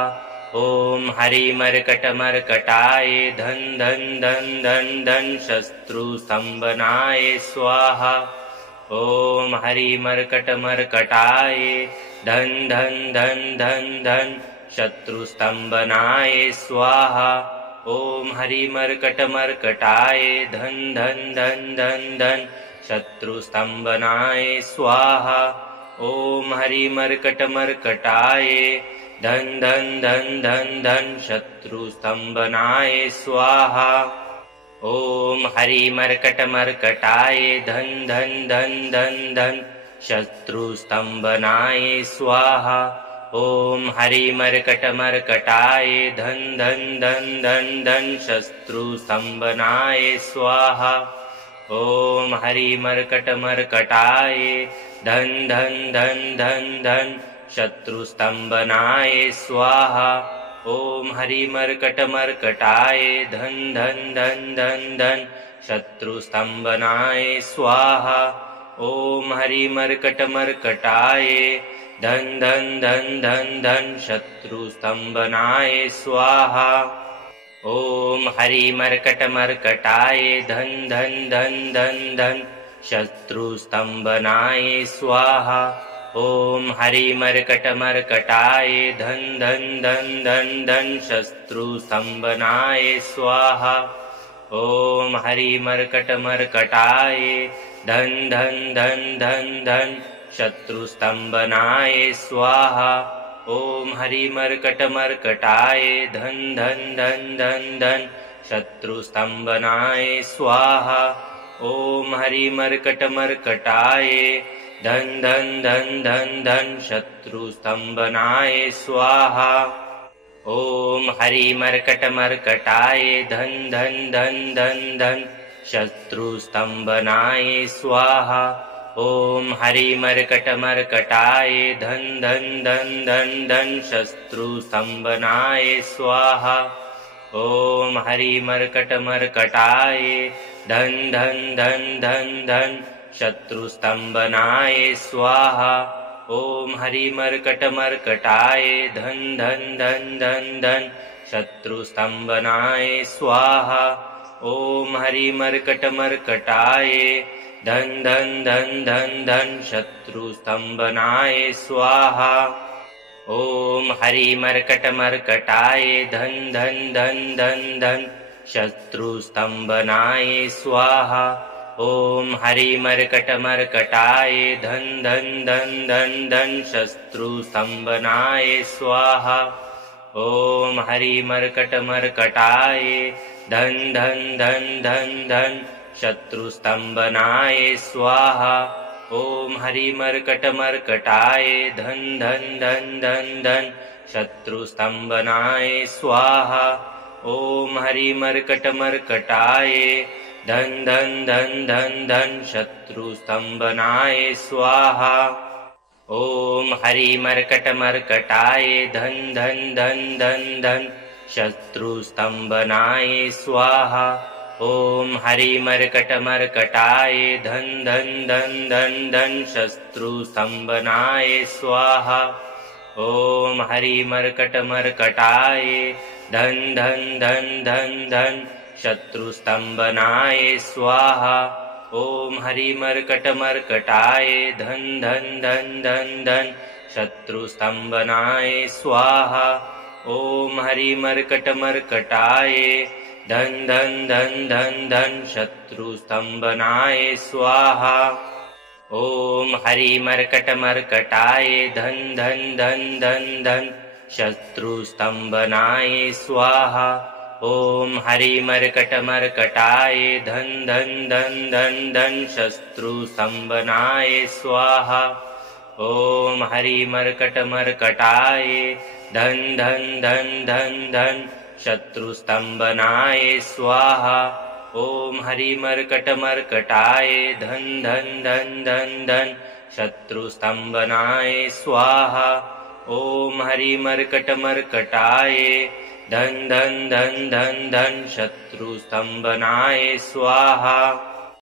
ओम हरि मर्कट मर्कटाय धन धन धन धन धन शत्रु स्तंभनाय स्वाहा। ओम हरि मर्कट मर्कटाय धन धन धन धन धन शत्रु स्तंभनाय स्वाहा। ओम हरि मर्कट मर्कटाय धन धन धन धन धन शत्रु स्तंभनाय स्वाहा। ओम हरि मर्कट मर्कटाय धन धन धन धन धन शत्रु स्तंभनाय स्वाहा। ओम हरि मर्कट मर्कटाय धन धन धन धन धन शत्रु स्तंभनाय स्वाहा। ओम हरि मर्कट मर्कटाय धन धन धन धन धन शत्रु स्तंभनाय स्वाहा। ओम हरि मर्कट मर्कटाय धन धन धन धन धन शत्रु स्तंभनाय स्वाहा। ओम हरि मर्कट मर्कटाय धन धन धन धन धन शत्रु स्तंभनाय स्वाहा। ओम हरि मर्कट मर्कटाय धन धन धन धन धन शत्रु स्तंभनाय स्वाहा। ओम हरि मर्कट मर्कटाय धन धन धन धन धन शत्रु स्तंभनाय स्वाहा। ओम हरि मर्कट मर्कटाय धन धन धन धन धन शत्रु स्तंभनाय स्वाहा। ओम हरि मर्कट मर्कटाय धन धन धन धन धन शत्रु स्तंभनाय स्वाहा। ओम हरि मर्कट मर्कटाय धन धन धन धन धन शत्रु स्तंभनाय स्वाहा। ओम हरि मर्कट मर्कटाय धन धन धन धन धन शत्रु स्तंभनाय स्वाहा। ओम हरि मर्कट मर्कटाय धन धन धन धन धन शत्रु स्तंभनाय स्वाहा। ओम हरि मर्कट मर्कटाय धन धन धन धन धन शत्रु स्तंभनाय स्वाहा। ओम हरि मर्कट मर्कटाय धन धन धन धन धन शत्रु स्तंभनाय स्वाहा। ओम हरि मर्कट मर्कटाय धन धन धन धन धन शत्रु स्तंभनाय स्वाहा। ओम हरि मर्कट मर्कटाय धन धन धन धन धन शत्रु स्तंभनाय स्वाहा। ओम हरि मर्कट मर्कटाय धन धन धन धन धन शत्रु स्तंभनाय स्वाहा। ओम हरि मर्कट मर्कटाय धन धन धन धन धन शत्रु स्तंभनाय स्वाहा। ओम हरि मर्कट मर्कटाय धन धन धन धन धन शत्रु स्तंभनाय स्वाहा। ओम हरि मर्कट मर्कटाय धन धन धन धन धन शत्रु स्तंभनाय स्वाहा। ओम हरि मर्कट मर्कटाय धन धन धन धन धन शत्रु स्तंभनाय स्वाहा। ओम हरि मर्कट मर्कटाय धन धन धन धन धन शत्रु स्तंभनाय स्वाहा। ओम हरि मर्कट मर्कटाय धन धन धन धन धन शत्रु स्तंभनाय स्वाहा। ओम हरि मर्कट मर्कटाय धन धन धन धन धन शत्रु स्तंभनाय स्वाहा। ओम हरि मर्कट मर्कटाय धन धन धन धन धन शत्रु स्तंभनाय स्वाहा। ओम हरि मर्कट मर्कटाय धन धन धन धन धन शत्रु स्तंभनाय स्वाहा। ओम हरि मर्कट मर्कटाय धन धन धन धन धन शत्रु स्तंभनाय स्वाहा। ओम हरि मर्कट मर्कटाय धन धन धन धन धन शत्रु स्तंभनाय स्वाहा। ओम हरि मर्कट मर्कटाय धन धन धन धन धन शत्रु स्तंभनाय स्वाहा। ओम हरि मर्कट मर्कटाय धन धन धन धन धन शत्रु स्तंभनाय स्वाहा। ओम हरि मर्कट मर्कटाय धन धन धन धन धन शत्रु स्तंभनाय स्वाहा।